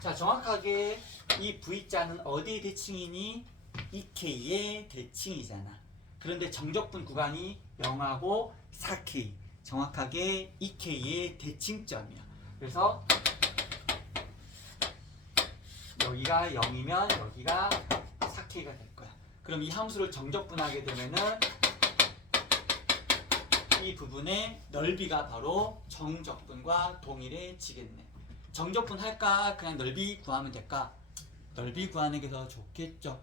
자, 정확하게 이 V자는 어디의 대칭이니? 2K의 대칭이잖아. 그런데 정적분 구간이 0하고 4K. 정확하게 2K의 대칭점이야. 그래서 여기가 0이면 여기가 4K가 될 거야. 그럼 이 함수를 정적분하게 되면은 이 부분의 넓이가 바로 정적분과 동일해지겠네. 정적분 할까? 그냥 넓이 구하면 될까? 넓이 구하는 게 더 좋겠죠.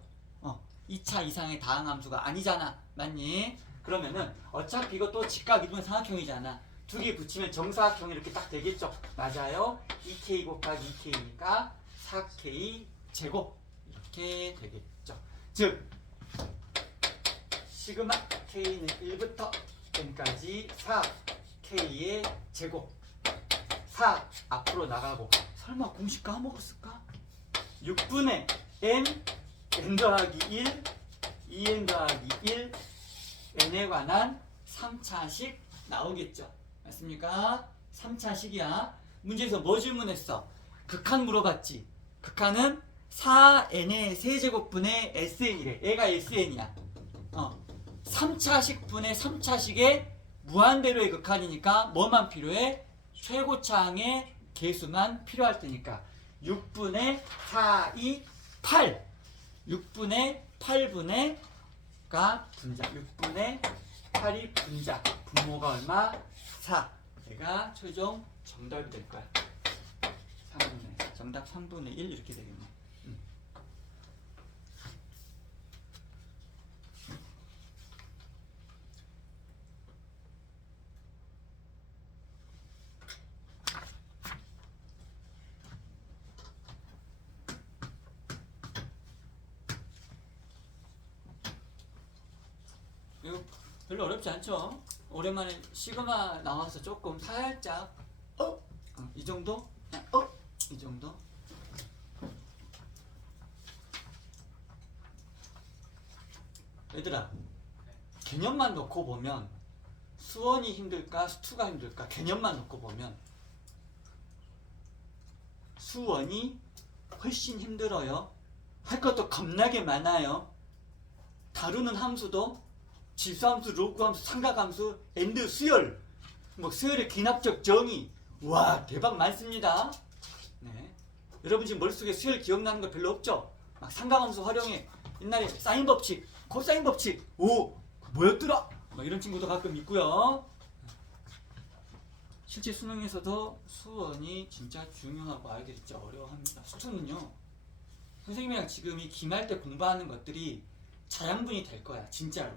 2차 이상의 다항함수가 아니잖아. 맞니? 그러면은 어차피 이것도 직각 이동의 삼각형이잖아. 두 개 붙이면 정사각형이 이렇게 딱 되겠죠. 맞아요. 2k 곱하기 2k니까 4k 제곱 이렇게 되겠죠. 즉 시그마 k는 1부터 n까지 4k의 제곱 4 앞으로 나가고 설마 공식 까먹었을까? 6분의 n 더하기 1 2n 더하기 1 n에 관한 3차식 나오겠죠. 맞습니까? 3차식이야. 문제에서 뭐 질문했어? 극한 물어봤지. 극한은 4n의 세제곱분의 sn이래. 얘가 sn이야. 3차식 분의 3차식의 무한대로의 극한이니까 뭐만 필요해? 최고차항의 개수만 필요할 테니까 6분의 4, 2, 8 6분의 8분의 가 분자 6분의 8이 분자 분모가 얼마? 4 얘가 최종 정답이 될 거야. 3분의 4 정답 3분의 1 이렇게 되겠네. 이거 별로 어렵지 않죠? 오랜만에 시그마 나와서 조금 살짝 이 정도? 이 정도? 얘들아 개념만 놓고 보면 수원이 힘들까 수투가 힘들까? 개념만 놓고 보면 수원이 훨씬 힘들어요. 할 것도 겁나게 많아요. 다루는 함수도 질소함수, 로그함수, 삼각함수, 엔드 수열, 뭐 수열의 귀납적 정의, 와 대박 많습니다. 네, 여러분 지금 머릿속에 수열 기억나는 거 별로 없죠? 막 삼각함수 활용해. 옛날에 사인 법칙, 코사인 법칙, 오 뭐였더라? 뭐 이런 친구도 가끔 있고요. 실제 수능에서도 수원이 진짜 중요하고 아이들이 진짜 어려워합니다. 수투는요, 선생님이랑 지금 이 기말 때 공부하는 것들이 자양분이 될 거야 진짜로.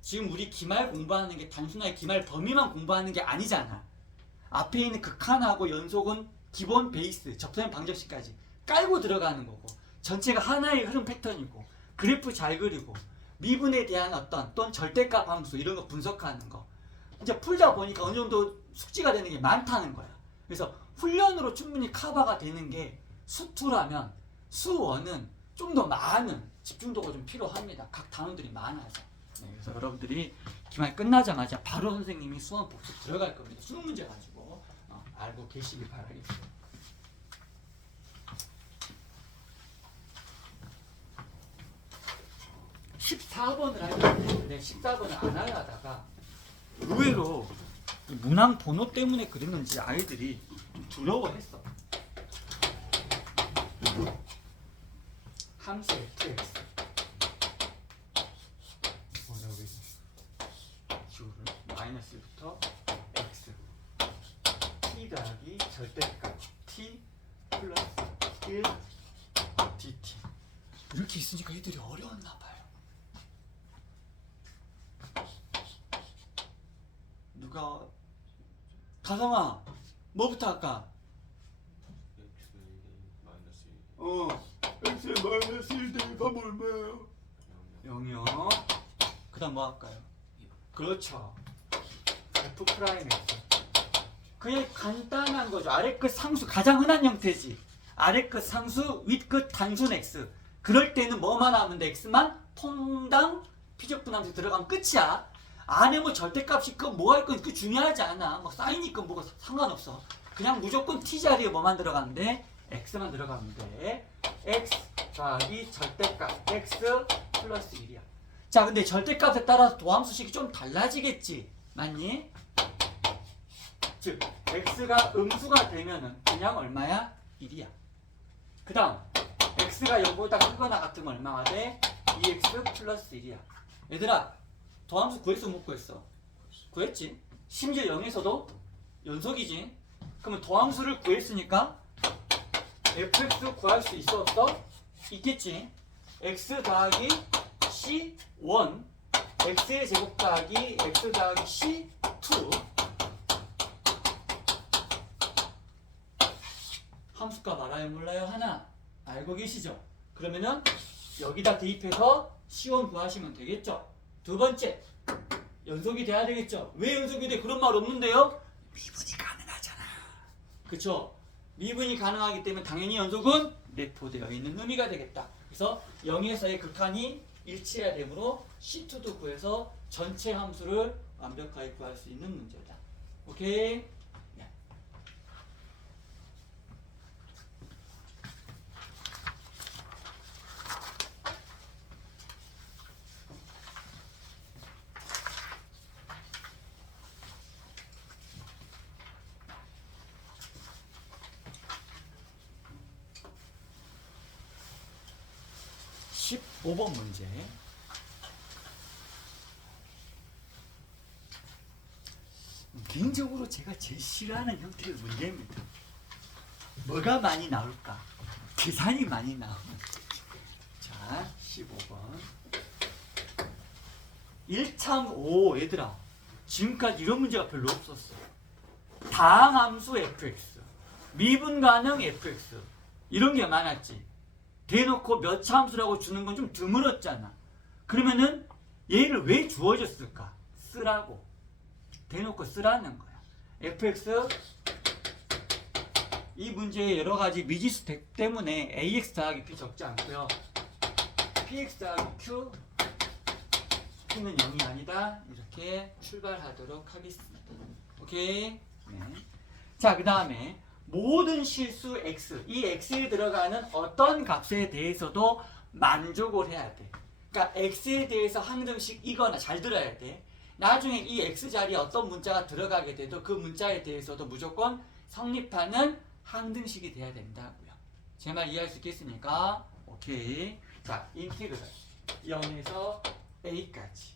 지금 우리 기말 공부하는 게 단순하게 기말 범위만 공부하는 게 아니잖아. 앞에 있는 극한하고 연속은 기본 베이스, 접선의 방정식까지 깔고 들어가는 거고, 전체가 하나의 흐름 패턴이고, 그래프 잘 그리고, 미분에 대한 어떤 또는 절대값 함수 이런 거 분석하는 거. 이제 풀다 보니까 어느 정도 숙지가 되는 게 많다는 거야. 그래서 훈련으로 충분히 커버가 되는 게 수투라면 수원은 좀 더 많은 집중도가 좀 필요합니다. 각 단원들이 많아서. 네, 그래서 여러분들이 기말 끝나자마자 바로 선생님이 수원 복습 들어갈 겁니다. 수능 문제 가지고 알고 계시길 바라겠습니다. 14번을 하려는데 14번을 안 하려 하다가 의외로 문항 번호 때문에 그랬는지 아이들이 좀 두려워했어. 함수 fx 기호를 마이너스 1부터 x t 더하기 절대값 t 플러스 1 dt 이렇게 있으니까 애들이 어려웠나 봐요. 누가 가성아 뭐부터 할까? x의 마이너스 1 대입하면 얼마예요? 0이요. 그 다음 뭐 할까요? 그렇죠. f 프라임 x. 그냥 간단한 거죠. 아래 끝 상수 가장 흔한 형태지. 아래 끝 상수 윗 끝 단순 x. 그럴 때는 뭐만 하면 돼? x만 통당 피적분함수 들어가면 끝이야. 안에 뭐 절대값이 있건 뭐 할 건 그 중요하지 않아. 뭐 사인이 있건 뭐가 상관없어. 그냥 무조건 t 자리에 뭐만 들어가면 돼? x만 들어가면 돼. x 더하기 절대값 x 플러스 1이야. 자, 근데 절대값에 따라서 도함수식이 좀 달라지겠지. 맞니? 즉 x가 음수가 되면은 그냥 얼마야? 1이야. 그 다음 x가 0보다 크거나 같으면 얼마가 돼? 2x 플러스 1이야. 얘들아 도함수 구했어 못 구했어? 구했지. 심지어 0에서도 연속이지. 그러면 도함수를 구했으니까 fx 구할 수 있어 없어? 있겠지. x 더하기 c1 x의 제곱 더하기 x 더하기 c2 함수값 알아요? 몰라요? 하나 알고 계시죠? 그러면은 여기다 대입해서 c1 구하시면 되겠죠? 두 번째 연속이 돼야 되겠죠? 왜 연속이 돼? 그런 말 없는데요? 미분이 가능하잖아. 그쵸? 미분이 가능하기 때문에 당연히 연속은 내포되어 있는 의미가 되겠다. 그래서 0에서의 극한이 일치해야 되므로 C2도 구해서 전체 함수를 완벽하게 구할 수 있는 문제다. 오케이? 네. (15번) 문제. 개인적으로 제가 제일 싫어하는 형태의 문제입니다. 뭐가 많이 나올까? 계산이 많이 나오는. 자, 15번. 1.5 얘들아. 지금까지 이런 문제가 별로 없었어. 다항함수 fx, 미분 가능 fx 이런 게 많았지. 대놓고 몇 차함수라고 주는 건 좀 드물었잖아. 그러면은 얘를 왜 주어졌을까? 쓰라고. 대놓고 쓰라는 거야. fx 이 문제의 여러 가지 미지수 때문에 ax 더하기 p 적지 않고요. px 더하기 q p는 0이 아니다. 이렇게 출발하도록 하겠습니다. 오케이? 네. 자, 그 다음에 모든 실수 x, 이 x에 들어가는 어떤 값에 대해서도 만족을 해야 돼. 그러니까 x에 대해서 항등식이거나 잘 들어야 돼. 나중에 이 x 자리에 어떤 문자가 들어가게 돼도 그 문자에 대해서도 무조건 성립하는 항등식이 돼야 된다고요. 제 말 이해할 수 있겠습니까? 오케이. 자, 인티그럴 0에서 a까지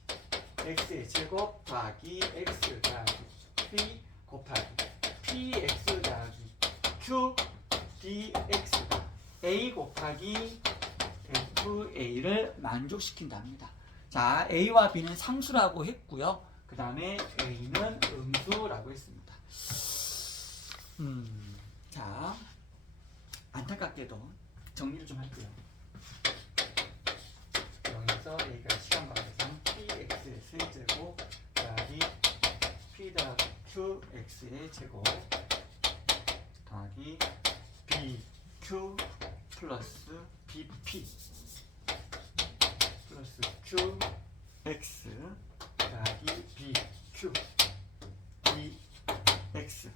x의 제곱 더하기 x 더하기 p 곱하기 px 더하기 q dx가 a 곱하기 fa를 만족시킨답니다. 자, a와 b는 상수라고 했고요. 그 다음에 a는 음수라고 했습니다. 자, 안타깝게도 정리를 좀 할게요. 0에서 a가 시간 관계상 px의 세제곱 더하기 p 더하기 qx의 제곱 더하기 bq 플러스 bp 플러스 qx 더하기 bq dx.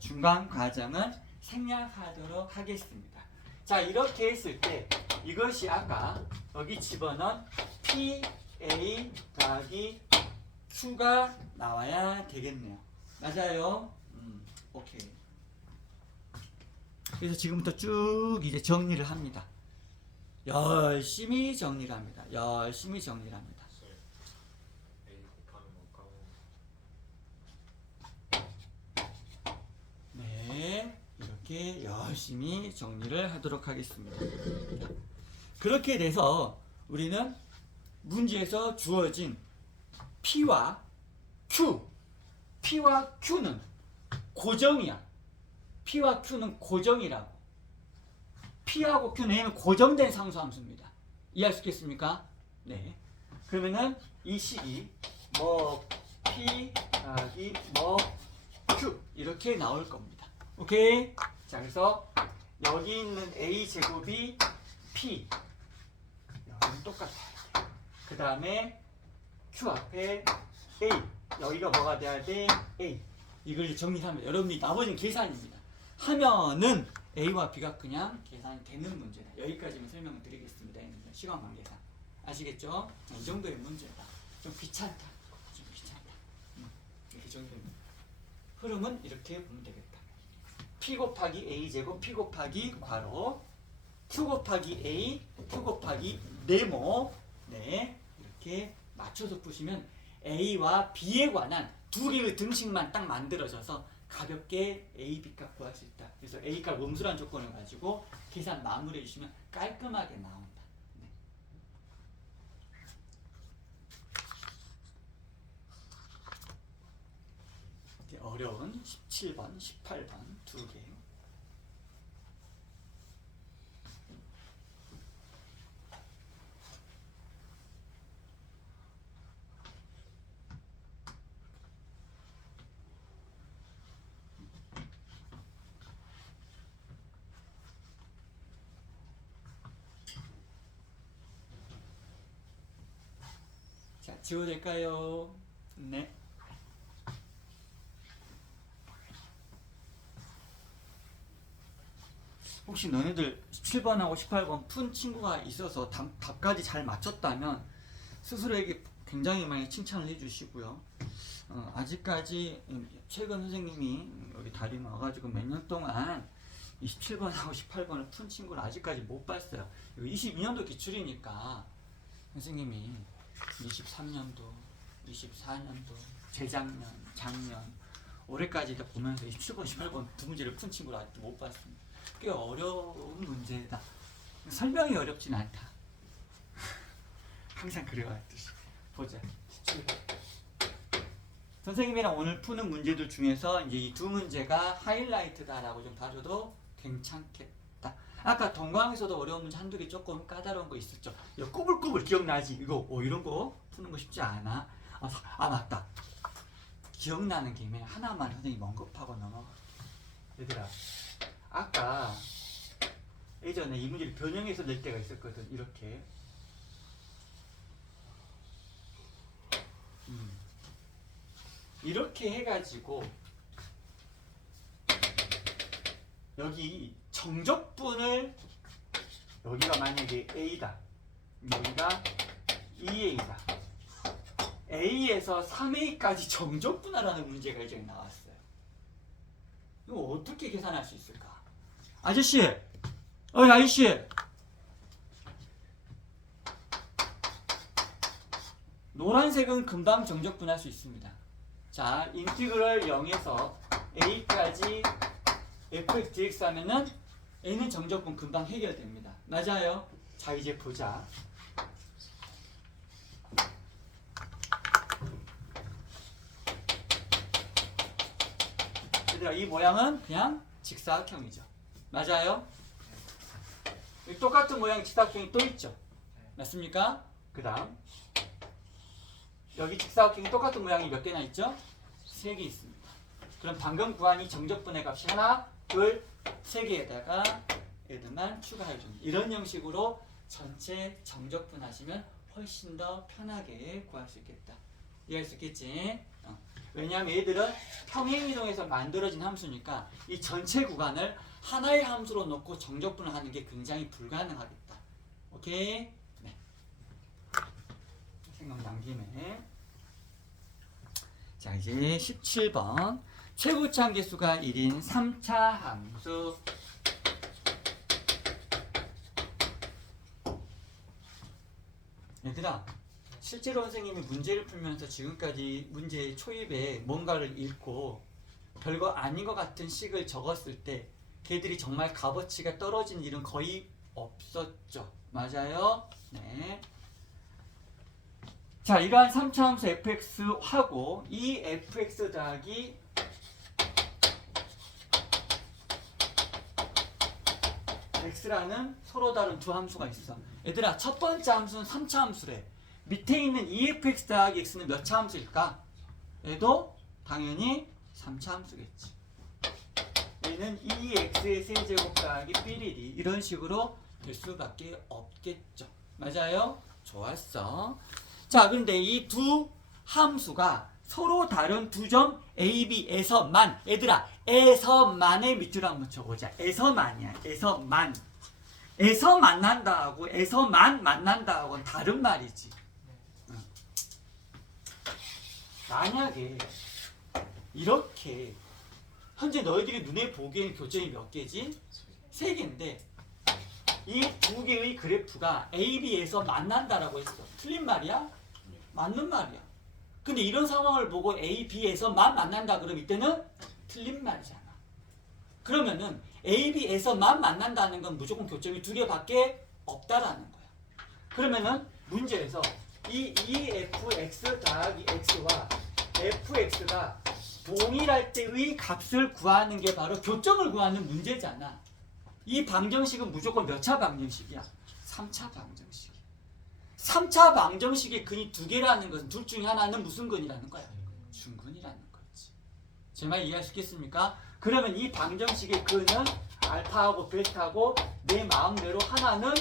중간 과정은 생략하도록 하겠습니다. 자, 이렇게 했을 때 이것이 아까 여기 집어넣은 PA 더하기 Q가 나와야 되겠네요. 맞아요? 오케이. 그래서 지금부터 쭉 이제 정리를 합니다. 열심히 정리를 합니다. 열심히 정리를 합니다. A 곱하면 뭘까요? 네, 이렇게 열심히 정리를 하도록 하겠습니다. 그렇게 돼서 우리는 문제에서 주어진 P와 Q, P와 Q는 고정이야. P와 Q는 고정이라고. P하고 Q는 얘는 고정된 상수함수입니다. 이해할 수 있겠습니까? 네. 그러면은 이 식이 뭐 P 더하기 뭐 Q 이렇게 나올 겁니다. 오케이? 자, 그래서 여기 있는 A 제곱이 P, 여기는 똑같아요. 그 다음에 Q 앞에 A, 여기가 뭐가 돼야 돼? A. 이걸 정리하면 여러분이 나머지는 계산입니다. 하면은 A와 B가 그냥 계산이 되는 문제다. 여기까지만 설명을 드리겠습니다. 시간 관계상. 아시겠죠? 이 정도의 문제다. 좀 귀찮다. 좀 귀찮다. 이렇게 정리되면 흐름은 이렇게 보면 되겠다. P 곱하기 A 제곱 P 곱하기 괄호 Q 곱하기 A Q 곱하기 네모. 네, 이렇게 맞춰서 푸시면 A와 B에 관한 두 개의 등식만 딱 만들어져서 가볍게 A, B값 구할 수 있다. 그래서 A값 음수란 조건을 가지고 계산 마무리해 주시면 깔끔하게 나온다. 네. 이제 어려운 17번, 18번 두 개. 자, 지워도 될까요? 네. 혹시 너네들 17번하고 18번 푼 친구가 있어서 답까지 잘 맞췄다면 스스로에게 굉장히 많이 칭찬을 해주시고요. 아직까지 최근 선생님이 여기 다리 와가지고 몇 년 동안 27번하고 18번을 푼 친구를 아직까지 못 봤어요. 이거 22년도 기출이니까 선생님이 23년도, 24년도, 재작년, 작년, 올해까지 다 보면서 27번, 18번 두 문제를 푼 친구를 아직도 못 봤습니다. 꽤 어려운 문제다. 설명이 어렵진 않다. 항상 그래왔듯이. 보자. 17번. 선생님이랑 오늘 푸는 문제들 중에서 이제 이 두 문제가 하이라이트다라고 좀 봐줘도 괜찮겠다. 아까 동광에서도 어려운 문제 한두 개 조금 까다로운 거 있었죠. 이거 꾸불꾸불 기억나지? 이거 이런 거 푸는 거 쉽지 않아. 맞다. 기억나는 김에 하나만 선생님 언급하고 넘어가. 얘들아, 아까 예전에 이 문제를 변형해서 낼 때가 있었거든. 이렇게. 이렇게 해가지고 여기 정적분을 여기가 만약에 A다. 여기가 2A다. A에서 3A까지 정적분하라는 문제가 이제 나왔어요. 이거 어떻게 계산할 수 있을까? 아저씨! 아저씨! 노란색은 금방 정적분할 수 있습니다. 자, 인티그럴 0에서 A까지 fx dx 하면은 A는 정적분 금방 해결됩니다. 맞아요? 자, 이제 보자. 얘들아, 이 모양은 그냥 직사각형이죠. 맞아요? 똑같은 모양의 직사각형이 또 있죠. 맞습니까? 그 다음 여기 직사각형이 똑같은 모양이 몇 개나 있죠? 3개 있습니다. 그럼 방금 구한 이 정적분의 값이 하나, 둘, 3개에다가 얘들만 추가해줍니다. 이런 형식으로 전체 정적분 하시면 훨씬 더 편하게 구할 수 있겠다. 이해할 수 있겠지? 왜냐하면 얘들은 평행이동에서 만들어진 함수니까 이 전체 구간을 하나의 함수로 놓고 정적분을 하는 게 굉장히 불가능하겠다. 오케이? 네. 생각난 김에. 자, 이제 17번. 최고차 함계수가 1인 3차 함수. 얘들아, 실제로 선생님이 문제를 풀면서 지금까지 문제 초입에 뭔가를 읽고 별거 아닌 것 같은 식을 적었을 때 걔들이 정말 값어치가 떨어진 일은 거의 없었죠. 맞아요? 네. 자, 이러한 3차 함수 fx하고 이 fx 더하기 x라는 서로 다른 두 함수가 있어. 얘들아, 첫 번째 함수는 3차 함수래. 밑에 있는 2fx 더하기 x는 몇 차 함수일까? 얘도 당연히 3차 함수겠지. 얘는 2x의 세제곱 더하기 삐리리 이런 식으로 될 수밖에 없겠죠. 맞아요? 좋았어. 자, 그런데 이 두 함수가 서로 다른 두 점 A, B에서만, 얘들아, 에서만의 밑줄 한번 쳐보자. 에서만이야. 에서만. 에서 만난다 하고 에서만 만난다 하고는 다른 말이지. 만약에 이렇게 현재 너희들이 눈에 보기에는 교점이 몇 개지? 3개인데 이 두 개의 그래프가 A, B에서 만난다라고 했어. 틀린 말이야? 맞는 말이야. 근데 이런 상황을 보고 A, B에서만 만난다 그러면 이때는 틀린 말이잖아. 그러면은 A, B에서만 만난다는 건 무조건 교점이 두 개밖에 없다라는 거야. 그러면은 문제에서 이 EFX 더하기 X와 FX가 동일할 때의 값을 구하는 게 바로 교점을 구하는 문제잖아. 이 방정식은 무조건 몇 차 방정식이야? 3차 방정식. 3차 방정식의 근이 두 개라는 것은 둘 중에 하나는 무슨 근이라는 거야? 중근이라는 거지. 제 말 이해할 수 있겠습니까? 그러면 이 방정식의 근은 알파하고 베타고 내 마음대로 하나는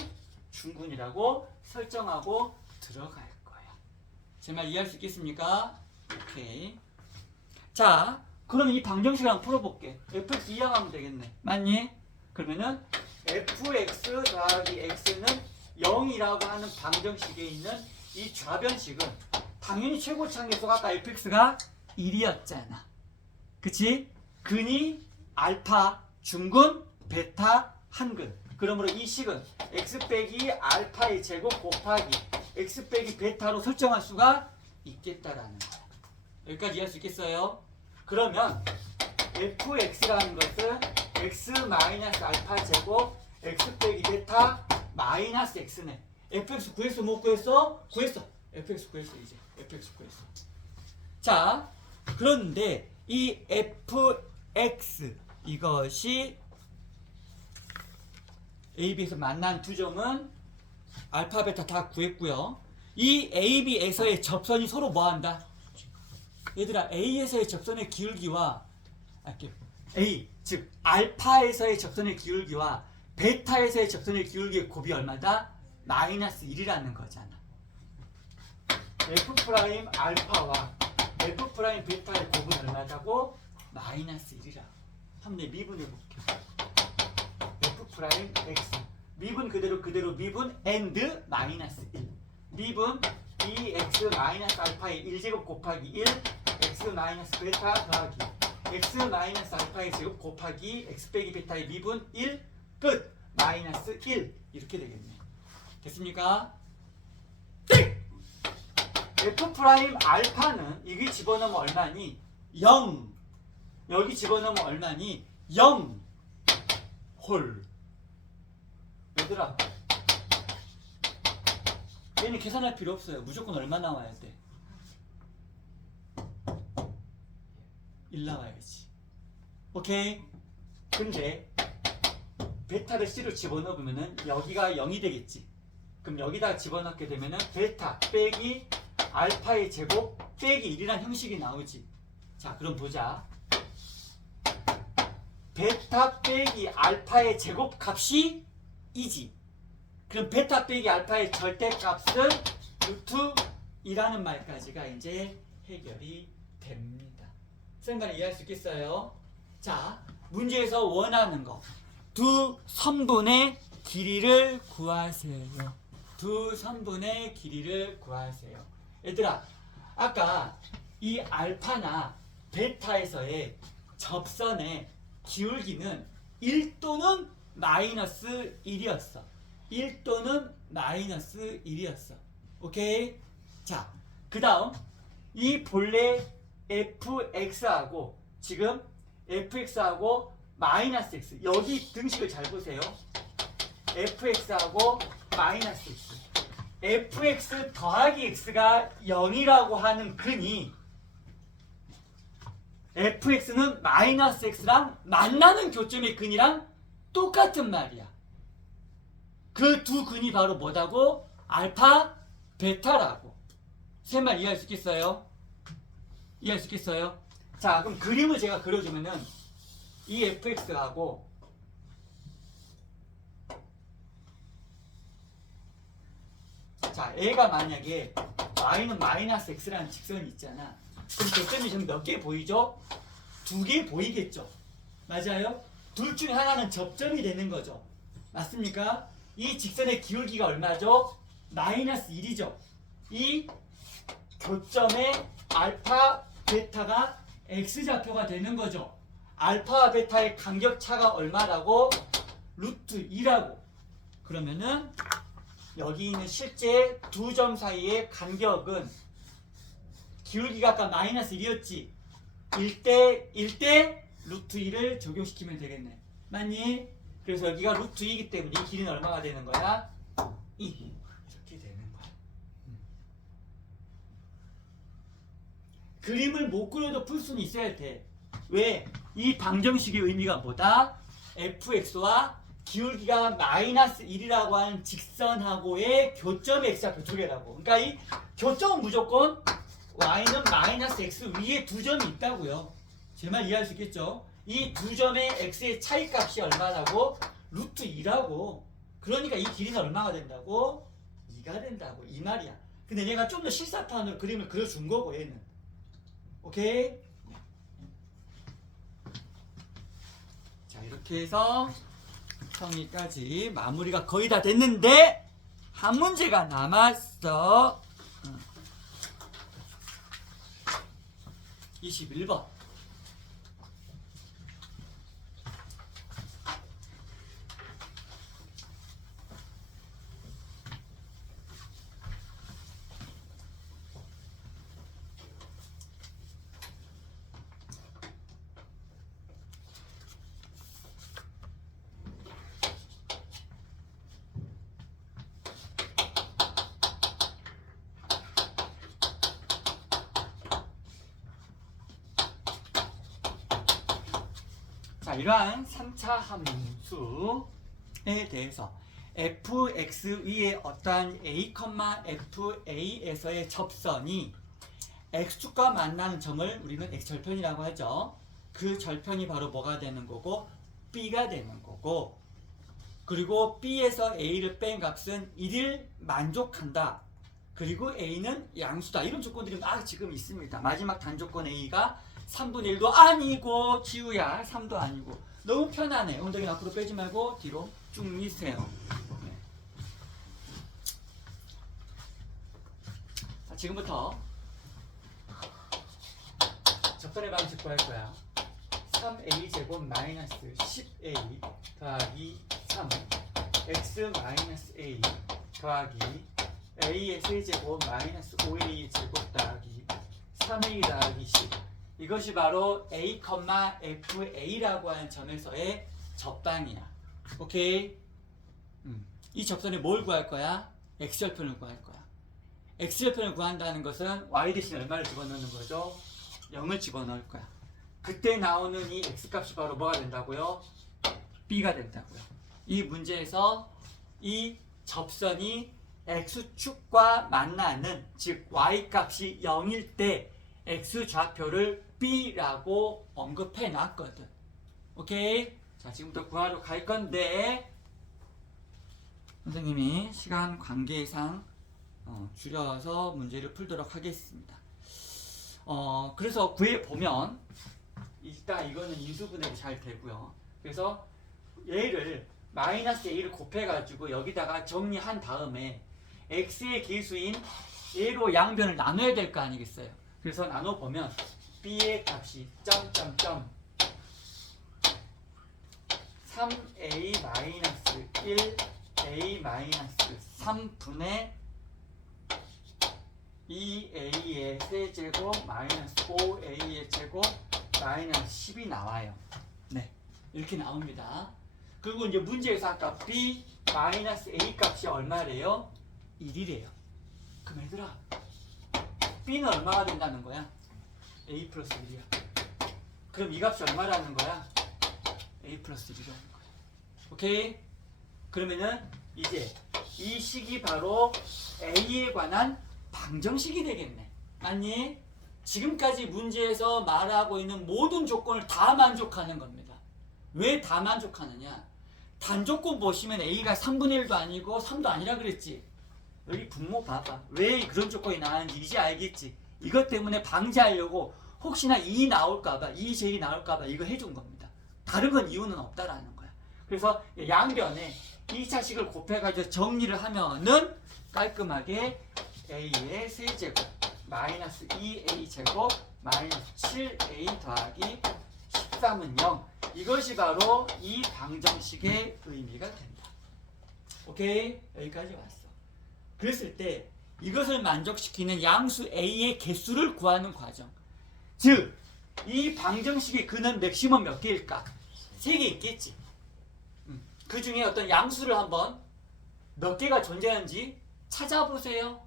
중근이라고 설정하고 들어갈 거야. 제 말 이해할 수 있겠습니까? 오케이. 자, 그러면 이 방정식을 한번 풀어볼게. fx 이항하면 되겠네. 맞니? 그러면은 fx 더하기 x는 0이라고 하는 방정식에 있는 이 좌변식은 당연히 최고차항에서 아까 fx가 1이었잖아. 그치? 근이 알파, 중근, 베타, 한근. 그러므로 이 식은 x 빼기 알파의 제곱 곱하기 x 빼기 베타로 설정할 수가 있겠다라는 거야. 여기까지 이해할 수 있겠어요? 그러면 fx라는 것은 x 마이너스 알파 제곱 x 빼기 베타 마이너스 x네. fx 구했어 못 구했어? 구했어. fx 구했어 이제. fx 구했어. 자, 그런데 이 fx 이것이 A, B에서 만난 두 점은 알파, 베타 다 구했고요. 이 A, B에서의 접선이 서로 뭐한다? 얘들아, A에서의 접선의 기울기와 A, 즉 알파에서의 접선의 기울기와 베타에서의 접선의 기울기의 곱이 얼마다? 마이너스 1이라는 거잖아. F 프라임 알파와 F 프라임 베타의 곱은 얼마다고? 마이너스 1이라. 한번 내 미분해볼게. F 프라임 X 미분 그대로 미분 and 마이너스 1 미분 2x 마이너스 알파의 1제곱 곱하기 1 x 마이너스 베타 더하기 x 마이너스 알파의 제곱 곱하기 x 빼기 베타의 미분 1 끝 마이너스 1 이렇게 되겠네. 됐습니까? F 프라임 알파는 여기 집어넣으면 얼마니? 0 여기 집어넣으면 얼마니? 0 홀. 얘들아, 얘는 계산할 필요 없어요. 무조건 얼마 나와야 돼? 1 나와야지. 오케이? 근데 베타를 C로 집어넣으면은 여기가 0이 되겠지. 그럼 여기다 집어넣게 되면은 베타 빼기 알파의 제곱 빼기 1이란 형식이 나오지. 자, 그럼 보자. 베타 빼기 알파의 제곱 값이 2지. 그럼 베타 빼기 알파의 절대값은 루트 2라는 말까지가 이제 해결이 됩니다. 생각을 이해할 수 있겠어요? 자, 문제에서 원하는 거. 두 선분의 길이를 구하세요. 두 선분의 길이를 구하세요. 얘들아, 아까 이 알파나 베타에서의 접선의 기울기는 1 또는 마이너스 1이었어. 1 또는 마이너스 1이었어. 오케이? 자, 그 다음 이 본래 fx하고 지금 fx하고 마이너스 x 여기 등식을 잘 보세요. fx하고 마이너스 x fx 더하기 x가 0이라고 하는 근이 fx는 마이너스 x랑 만나는 교점의 근이랑 똑같은 말이야. 그 두 근이 바로 뭐다고? 알파, 베타라고. 세 말 이해할 수 있겠어요? 이해할 수 있겠어요? 자, 그럼 그림을 제가 그려주면은 이 fx하고 자, 얘가 만약에 y는 마이너스 x라는 직선이 있잖아. 그럼 교점이 지금 몇 개 보이죠? 2개 보이겠죠? 맞아요? 둘 중에 하나는 접점이 되는 거죠. 맞습니까? 이 직선의 기울기가 얼마죠? 마이너스 1이죠. 이 교점의 알파, 베타가 x좌표가 되는 거죠. 알파와 베타의 간격차가 얼마라고? 루트 2라고. 그러면은 여기 있는 실제 두 점 사이의 간격은 기울기가 아까 마이너스 1이었지. 1대 루트 2를 적용시키면 되겠네. 맞니? 그래서 여기가 루트 2이기 때문에 이 길이는 얼마가 되는 거야? 2. 이렇게 되는 거야. 그림을 못 그려도 풀 수는 있어야 돼. 왜? 이 방정식의 의미가 뭐다? fx와 기울기가 마이너스 1이라고 하는 직선하고의 교점의 x좌표 두 개라고. 그러니까 이 교점은 무조건 y는 마이너스 x 위에 두 점이 있다고요. 제 말 이해할 수 있겠죠? 이 두 점의 x의 차이값이 얼마라고? 루트 2라고. 그러니까 이 길이는 얼마가 된다고? 2가 된다고. 이 말이야. 근데 내가 좀 더 실사판으로 그림을 그려준 거고 얘는. 오케이? 자, 이렇게 해서 성의까지 마무리가 거의 다 됐는데 한 문제가 남았어. 21번. 자, 이러한 3차 함수에 대해서 fx 위에 어떠한 a, fa에서의 접선이 x축과 만나는 점을 우리는 x절편이라고 하죠. 그 절편이 바로 뭐가 되는 거고? b가 되는 거고, 그리고 b에서 a를 뺀 값은 1을 만족한다. 그리고 a는 양수다. 이런 조건들이 막 지금 있습니다. 마지막 단조건 a가 3분의 1도 아니고, 지우야 3도 아니고. 너무 편하네. 엉덩이 앞으로 빼지 말고 뒤로 쭉 미세요. 네. 자, 지금부터 접선의 방식 구할 거야. 3a 제곱 마이너스 10a 더하기 3 x 마이너스 a 더하기 a의 세제곱 마이너스 5a의 제곱 더하기 3a 더하기 10. 이것이 바로 a, fa라고 하는 점에서의 접방이야. 오케이? 이 접선에 뭘 구할 거야? x절편을 구할 거야. x절편을 구한다는 것은 y 대신 얼마를 집어넣는 거죠? 0을 집어넣을 거야. 그때 나오는 이 x값이 바로 뭐가 된다고요? b가 된다고요. 이 문제에서 이 접선이 x축과 만나는, 즉 y값이 0일 때 x좌표를 b라고 언급해 놨거든. 오케이? 자, 지금부터 구하러 갈 건데 선생님이 시간 관계상 줄여서 문제를 풀도록 하겠습니다. 그래서 구해 보면 일단 이거는 인수분해가 잘 되고요. 그래서 얘를 마이너스 a를 곱해가지고 여기다가 정리한 다음에 x의 계수인 a로 양변을 나눠야 될 거 아니겠어요? 그래서 나눠보면 b의 값이 점점점 3a 마이너스 1 a 마이너스 3분의 2a의 세제곱 마이너스 5a의 제곱 마이너스 10이 나와요. 네, 이렇게 나옵니다. 그리고 이제 문제에서 아까 b 마이너스 a 값이 얼마래요? 1이래요. 그럼 얘들아, b는 얼마가 된다는 거야? a 플러스 1이야. 그럼 이 값이 얼마라는 거야? a 플러스 1이라는 거야. 오케이? 그러면은 이제 이 식이 바로 a에 관한 방정식이 되겠네. 맞니? 지금까지 문제에서 말하고 있는 모든 조건을 다 만족하는 겁니다. 왜 다 만족하느냐? 단조건 보시면 a가 3분의 1도 아니고 3도 아니라 그랬지. 여기 분모 봐봐. 왜 그런 조건이 나왔는지 이제 알겠지. 이것 때문에 방지하려고 혹시나 2 나올까봐, 2 제일이 나올까봐 이거 해준 겁니다. 다른 건 이유는 없다라는 거야. 그래서 양변에 2차식을 곱해가지고 정리를 하면은 깔끔하게 a의 세제곱 마이너스 2a 제곱 마이너스 7a 더하기 13은 0. 이것이 바로 이 방정식의 의미가 된다. 오케이? 여기까지 왔어. 그랬을 때 이것을 만족시키는 양수 A의 개수를 구하는 과정. 즉, 이 방정식의 근은 맥시멈 몇 개일까? 3개 있겠지. 그 중에 어떤 양수를 한번 몇 개가 존재하는지 찾아보세요.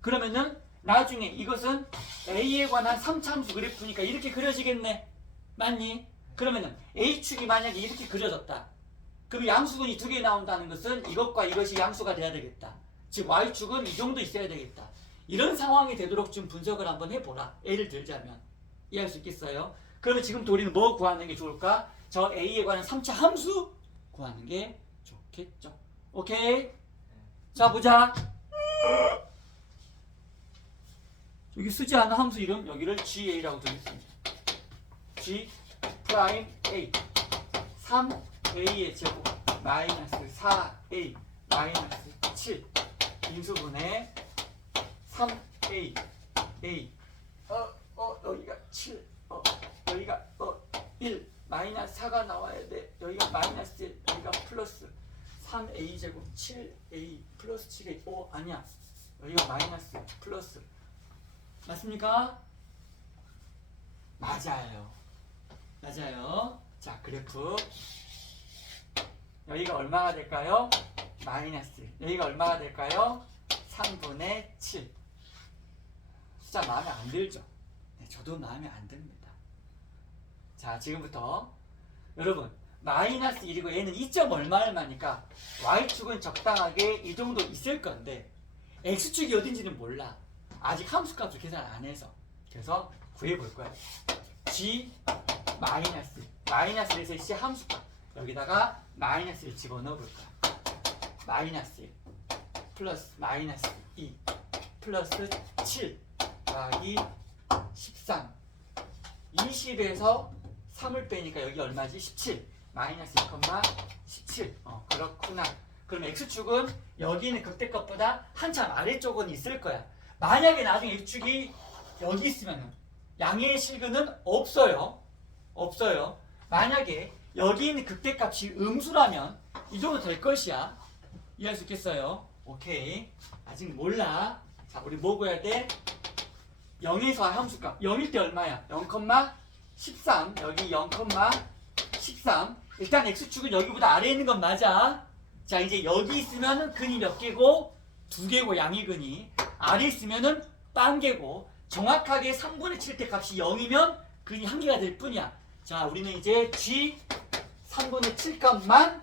그러면은 나중에 이것은 A에 관한 3차함수 그래프니까 이렇게 그려지겠네. 맞니? 그러면은 A축이 만약에 이렇게 그려졌다. 그럼 양수근이 2개 나온다는 것은 이것과 이것이 양수가 돼야 되겠다. 즉 Y축은 이 정도 있어야 되겠다. 이런 상황이 되도록 좀 분석을 한번 해보라. 예를 들자면 이해할 수 있겠어요? 그러면 지금부터 우리는 뭐 구하는 게 좋을까? 저 A에 관한 3차 함수 구하는 게 좋겠죠. 오케이? 자 보자. 여기 쓰지 않은 함수 이름 여기를 GA라고 적겠습니다. G 프라임 A 3A의 제곱 마이너스 4A 마이너스 7 인수분해 3A A 여기가 7 여기가 1 마이너스 4가 나와야 돼. 여기가 마이너스 1 여기가 플러스 3A 제곱 7A 플러스 7A 아니야. 여기가 마이너스 플러스 맞습니까? 맞아요. 자 그래프 여기가 얼마가 될까요? 마이너스 여기가 얼마가 될까요? 3분의 7 숫자 마음에 안 들죠? 네, 저도 마음에 안 듭니다. 자 지금부터 여러분 마이너스 1이고 얘는 2점 얼마니까 Y축은 적당하게 이 정도 있을 건데 X축이 어딘지는 몰라. 아직 함수값을 계산 안 해서. 그래서 구해볼 거야. G 마이너스에서 C 함수값 여기다가 마이너스를 집어넣어 볼 거야. 마이너스 1 플러스 마이너스 2 플러스 7 더하기 13 20에서 3을 빼니까 여기 얼마지? 17 마이너스 1,17 그렇구나. 그럼 X축은 여기 있는 극대값보다 한참 아래쪽은 있을 거야. 만약에 나중에 X축이 여기 있으면 양의 실근은 없어요. 만약에 여기 있는 극대값이 음수라면 이 정도 될 것이야. 이해할 수 있겠어요? 오케이. 아직 몰라. 자, 우리 뭐 구해야 돼? 0에서 함수값. 0일 때 얼마야? 0,13. 여기 0,13. 일단 X축은 여기보다 아래에 있는 건 맞아. 자, 이제 여기 있으면은 근이 몇 개고? 2개고 양의 근이. 아래 있으면은 빵개고. 정확하게 3분의 7때 값이 0이면 근이 1개가 될 뿐이야. 자, 우리는 이제 G 3분의 7 값만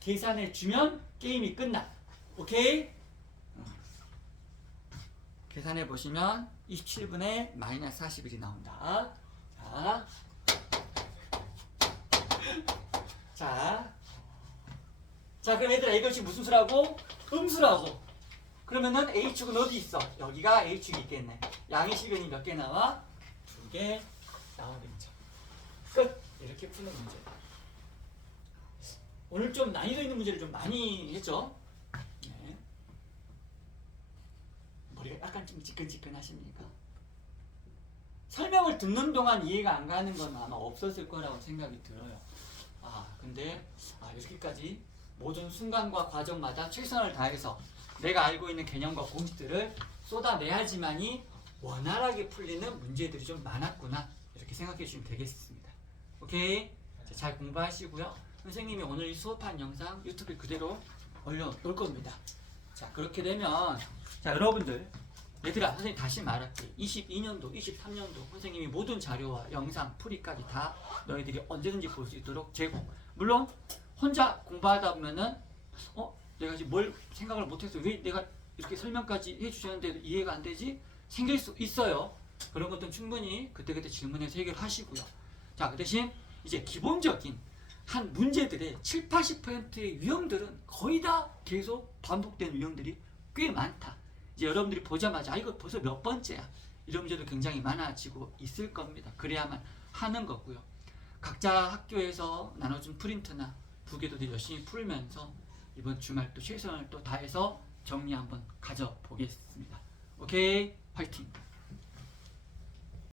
계산해 주면 게임이 끝나. 오케이? 계산해 보시면 27분의 마이너스 41이 나온다. 자, 그럼 얘들아 이것이 무슨 수라고? 음수라고. 그러면은 A축은 어디 있어? 여기가 A축이 있겠네. 양의 실근이 몇 개 나와? 2개 나오겠죠. 끝! 이렇게 푸는 문제. 오늘 좀 난이도 있는 문제를 좀 많이 했죠? 네. 머리가 약간 좀 지끈지끈하십니까? 설명을 듣는 동안 이해가 안 가는 건 아마 없었을 거라고 생각이 들어요. 근데 이렇게까지 모든 순간과 과정마다 최선을 다해서 내가 알고 있는 개념과 공식들을 쏟아내야지만이 원활하게 풀리는 문제들이 좀 많았구나. 이렇게 생각해 주시면 되겠습니다. 오케이? 자, 잘 공부하시고요. 선생님이 오늘 수업한 영상 유튜브에 그대로 올려놓을 겁니다. 자, 그렇게 되면 자 여러분들 얘들아 선생님 다시 말할게. 22년도 23년도 선생님이 모든 자료와 영상 풀이까지 다 너희들이 언제든지 볼 수 있도록 제공. 물론 혼자 공부하다 보면은 내가 지금 뭘 생각을 못해서 왜 내가 이렇게 설명까지 해주셨는데도 이해가 안 되지? 생길 수 있어요. 그런 것들은 충분히 그때그때 질문해서 해결하시고요. 자, 그 대신 이제 기본적인 한 문제들의 70~80%의 유형들은 거의 다 계속 반복되는 유형들이 꽤 많다. 이제 여러분들이 보자마자 이거 벌써 몇 번째야. 이런 문제도 굉장히 많아지고 있을 겁니다. 그래야만 하는 거고요. 각자 학교에서 나눠준 프린트나 부계도들 열심히 풀면서 이번 주말 또 최선을 또 다해서 정리 한번 가져보겠습니다. 오케이? 화이팅!